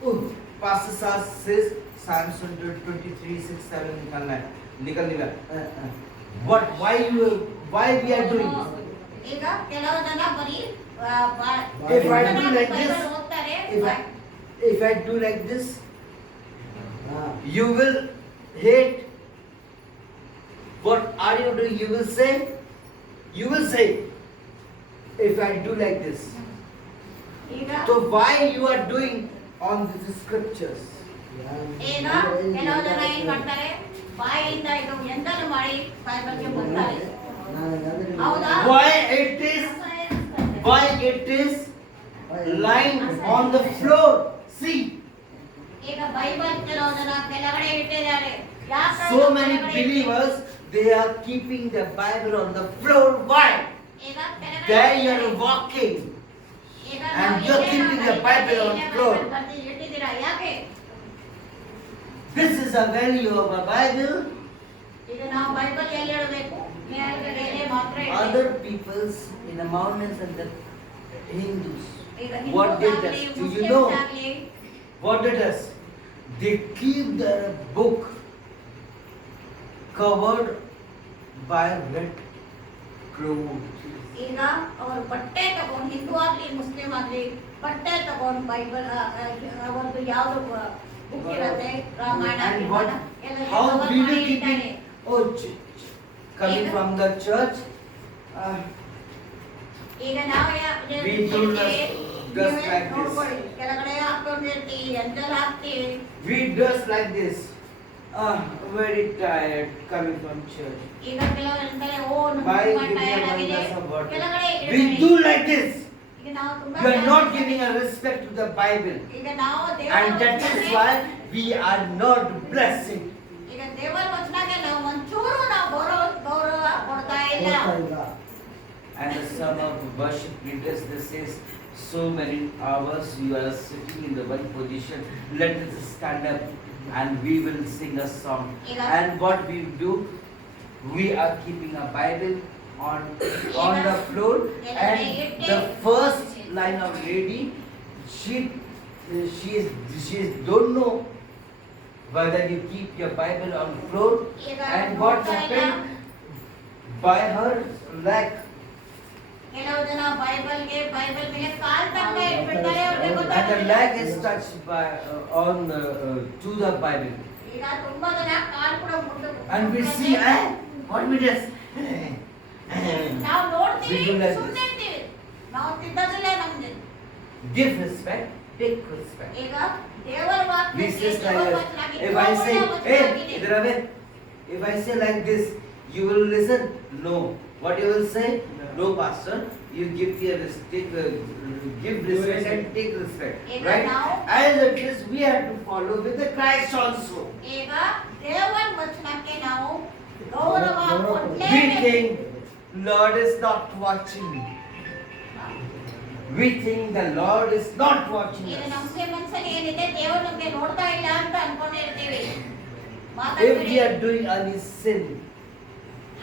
oh, Pastor says Psalms 23:6-7 निकलना है। What? Why we are doing? ಈಗ ಕೆಲವು ಜನ ಬರೀ If I do like this, Bible ಓದ್ತಾರೆ. if I do like this, you will hate. What are you doing? You will say, if I do like this. ಈಗ So why you are doing on these scriptures? ಈಗ ಕೆಲವು ಜನ ಏನ್ ಮಾಡ್ತಾರೆ, ಬಾಯಿಂದ ಇದು ಎಂದನು ಮಾಡಿ ಬೈಬಲ್ಗೆ ಬರ್ತಾರೆ. ಹೌದಾ? Why it is lying on the floor? See, ಈಗ ಬೈಬಲ್ ಕೆಲವು ಜನ ಕೆಳಗಡೆ ಇಟ್ಟಿದ್ದಾರೆ. ಯಾಕೆ so many ಕೆಳಗಡೆ believers they are keeping the Bible on the floor. Why? ಈಗ ಕೆಳಗಡೆ There you are walking. ಈಗ and ನಾವು you're ಏನೇನೋ keeping the Bible on Bible floor. ಬರ್ದು ಇಟ್ಟಿದ್ದೀರಾ? ಯಾಕೆ? This is the value of a Bible. ಈಗ ನಾವು ಬೈಬಲ್ ಎಲ್ಲಿ ಇಡಬೇಕು? ಮೇಲೆ ಮಾತ್ರ ಇಡಬೇಕು. Other peoples in the mountains and the Hindus, ಈಗ what they ಹಿಂದೂಸ್ does? ಆಗ್ಲಿ, Do you ಮುಸ್ಲಿಮ್ಸ್ know ಆಗ್ಲಿ, what they does? They keep the book covered by red cloth. ಈಗ ಅವರು ಬಟ್ಟೆ ತಗೊಂಡು, ಹಿಂದೂ ಆಗ್ಲಿ ಮುಸ್ಲಿಂ ಆಗ್ಲಿ, ಬಟ್ಟೆ ತಗೊಂಡು ಬೈಬಲ್ ಅವರದ್ದು ಯಾವ್ದು ಬುಕ್ ಇರುತ್ತೆ, ರಾಮಾಯಣ And what? ಎಲ್ಲ How cover we will ಮಾಡಿ keep ಇಡ್ತಾರೆ. it? Oh, coming ಈಗ- from the church. ಈಗ ನಾವು We do just like this. ನೋಡ್ಕೊಳ್ಳಿ, ಕೆಳಗಡೆ ಹಾಕೊಂಡಿರ್ತೀವಿ, ಎಂತೆಲ್ಲ ಹಾಕ್ತೀವಿ. We dress like this. Very tired coming from church. ಈಗ ಕೆಲವರು ಅಂತಾರೆ, ಓ Why ತುಂಬಾ give me tired a ಆಗಿದೆ, glass of water? ಕೆಳಗಡೆ We ಇಡಬೇಡಿ. do like this. ಈಗ ನಾವು ತುಂಬಾ You are tired not ಆಗಿದೆ. giving a respect to the Bible. ಈಗ ನಾವು And that is ದೇವರ why we are not blessing. ಈಗ ದೇವರ ವಚನಕ್ಕೆ ನಾವು ಒಂಚೂರು ನಾವು ಗೌರವ ಕೊಡ್ತಾ ಇಲ್ಲ. And some of the worship leaders, they says, so many hours you are sitting in the one position, let us stand up and we will sing a song. Yeah. And what we do, we are keeping a Bible on the floor, Yeah. and the first line of lady, she don't know whether you keep your Bible on floor, ಈಗ and what ನೋಡ್ತಾ ಇಲ್ಲ. happened by her leg. ಕೆಲವು ಜನ ಬೈಬಲ್ ಮೇಲೆ ಕಾಲ್ ತನಕ ಇಟ್ಬಿಡ್ತಾರೆ, ಅವ್ರಿಗೆ And the ಗೊತ್ತಾಗೋದಿಲ್ಲ. leg is touched by to the Bible. ಈಗ ತುಂಬಾ ಜನ ಕಾಲ್ ಕೂಡ ಮುಟ್ಟು And we see, what we just ನಾವು ನೋಡ್ತೀವಿ, We do like ಸುಮ್ಮನೆ this. ಇರ್ತೀವಿ, ನಾವು ತಿದ್ದದಿಲ್ಲ ನಮ್ದು. give respect, take respect. ಈಗ ದೇವರ We ವಾಕ್ಯಕ್ಕೆ say ದೇವರ like ವಚನ this. If I say, hey, idhar aa, if I say like this, you will listen? No. What you will say? No, pastor. You give your respect, give respect and take respect, Even right? now- As it is, we have to follow with the Christ also. ಈಗ ದೇವರ ವಚನಕ್ಕೆ ನಾವು ಗೌರವ We ಕೊಡ್ಲೇಬೇಕು. think Lord is not watching. We think the Lord is not watching ಈಗ us. ನಮ್ಗೆ ಮನ್ಸಲ್ಲಿ ಏನಿದೆ, ದೇವರು ನಮ್ಗೆ ನೋಡ್ತಾ ಇಲ್ಲ ಅಂತ ಅನ್ಕೊಂಡಿರ್ತೀವಿ. If ಮಾತಾಡ್ಬೇಡಿ. we are doing any sin,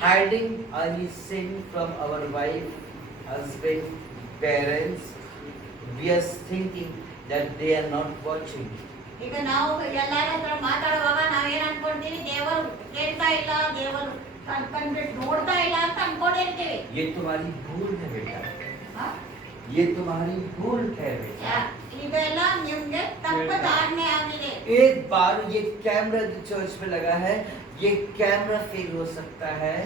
hiding any sin from our wife, husband, parents, we are thinking that they are not watching. ಈಗ ನಾವು ಎಲ್ಲರ ಹತ್ರ ಮಾತಾಡುವಾಗ ನಾವೇನ್ ಅನ್ಕೊಂತೀವಿ, ದೇವರು ಕೇಳ್ತಾ ಇಲ್ಲ, ದೇವರು ಕಣ್ಬಿಟ್ಟು ನೋಡ್ತಾ ಇಲ್ಲ ಅಂತ ಅನ್ಕೊಂಡಿರ್ತೀವಿ. ये तुम्हारी भूल है बेटा. ಹಾ? ये तुम्हारी भूल है बेटा. ಇದೆಲ್ಲ ನಿಮ್ಗೆ ತಪ್ಪ ಧಾರಣೆ ಆಗಿದೆ. एक बार ये कैमरा जो चर्च में लगा है, ये कैमरा फेल हो सकता है.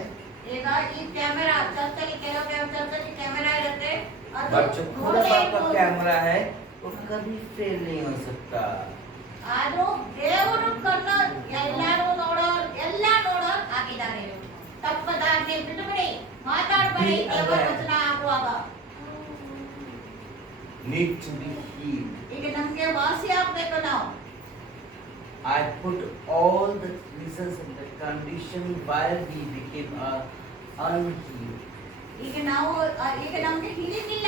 ಈಗ ಈ ಕ್ಯಾಮೆರಾ ಚರ್ಚಲ್ಲಿ ಕೆಲವು ಚರ್ಚಲ್ಲಿ ಕ್ಯಾಮೆರಾ ಇರುತ್ತೆ, ಅದು बट जो खुदा ನೋಡೇ बाप का ಇರ್ಬೋದು. कैमरा है, वो कभी फेल नहीं हो सकता. ಆದ್ರೂ ದೇವರು ಕಣ್ಣು ಎಲ್ಲರೂ ಎಲ್ಲ ನೋಡೋ ಹಾಕಿದ್ದಾರೆ. ತಪ್ಪ ಧಾರಣೆ ಬಿಟ್ಟುಬಿಡಿ, ಮಾತಾಡ್ಬೇಡಿ. ದೇವರ ವಚನ ಆಗುವಾಗ Need to be healed. ಈಗ ನಮ್ಗೆ ವಾಸಿ ಆಗ್ಬೇಕು ನಾವು. I put all the reasons and the condition why we became a ಈಗ ನಾವು ಈಗ ನಮ್ಗೆ ಹಿಡಿದಿಲ್ಲ,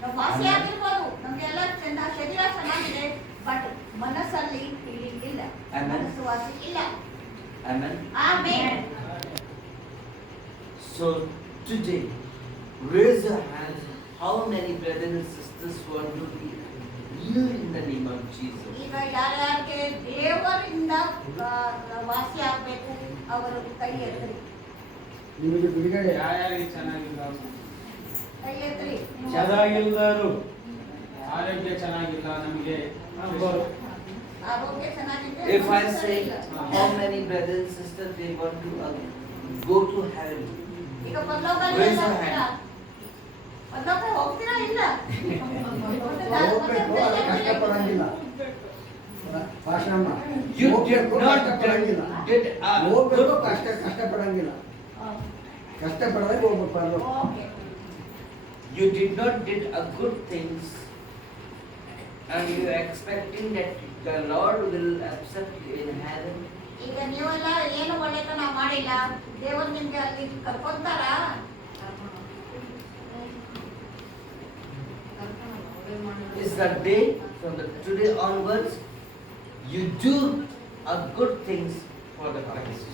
ನಾವು ವಾಸಿ ಆಗಿರ್ಬೋದು, ನಮ್ಗೆಲ್ಲ ಚೆನ್ನ ಶರೀರ ಚೆನ್ನಾಗಿದೆ, ಬಟ್ ಮನಸ್ಸಲ್ಲಿ ಹಿಡಿದಿಲ್ಲ, Amen. ಮನಸ್ಸು ವಾಸಿ ಇಲ್ಲ. Amen. Amen. So today, raise your hands. How many brothers and sisters want to be healed in the name of Jesus? ಈಗ ಯಾರ್ಯಾರಿಗೆ ದೇವರಿಂದ ವಾಸಿ ಆಗ್ಬೇಕು ಅವರು ಕೈ ಎತ್ತರಿ, ನಿಮಗೆ ಬಿಡುಗಡೆ ಯಾರ್ಯಾರಿಗೆ ಚೆನ್ನಾಗಿಲ್ಲ, ಕೈ ಎತ್ತರಿ. ಚೆನ್ನಾಗಿಲ್ದರು ಆರೋಗ್ಯ ಚೆನ್ನಾಗಿಲ್ಲ ನಮಗೆ, ಅಂಬೋದು. ಆರೋಗ್ಯ ಚೆನ್ನಾಗಿದೆ. If I say how many brothers and sisters they want to go to heaven, ಈಗ ಪರಲೋಕಕ್ಕೆ Raise your ಹೋಗ್ತೀರಾ? hand. ಪರಲೋಕಕ್ಕೆ ಹೋಗ್ತೀರಾ ಇಲ್ಲ? ಹೋಗ್ಬೇಕು, ಆದ್ರೆ ಕಷ್ಟಪಡಂಗಿಲ್ಲ. ಭಾಷಣಮ್ಮ you did ಹೋಗ್ಬೇಕು, not ಕಷ್ಟಪಡಂಗಿಲ್ಲ. did a ಹೋಗ್ಬೇಕು, good ಕಷ್ಟಪಡಂಗಿಲ್ಲ. ಕಷ್ಟಪಡದಾಗ ಹೋಗ್ಬೇಕು ಪರಲೋಕ. Okay. you did not did a good things, and you are expecting that the Lord will accept in heaven. ಈಗ ನೀವೆಲ್ಲ ಏನು ಒಳ್ಳೆತನ ಮಾಡಿಲ್ಲ, ದೇವರು ನಿಮ್ಗೆ ಅಲ್ಲಿ ಕರ್ಕೊಂತಾರ? Is the day from the today onwards you do a good things for the Christ.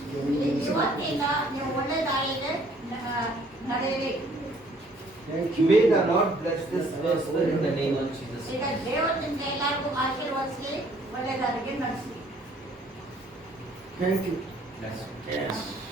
ಇವತ್ತಿಂದ ನೀವು ಒಳ್ಳೆ ದಾರಿಗೆ ನಡೆಯಿರಿ. Thank you. May the Lord bless this gospel in the name of Jesus. ಈಗ ದೇವರು ನಿಮ್ಗೆ ಎಲ್ಲರಿಗೂ ಆಶೀರ್ವದಿಸಿ ಒಳ್ಳೆ ದಾರಿಗೆ ನಡೆಸಿ. Thank you. Bless you.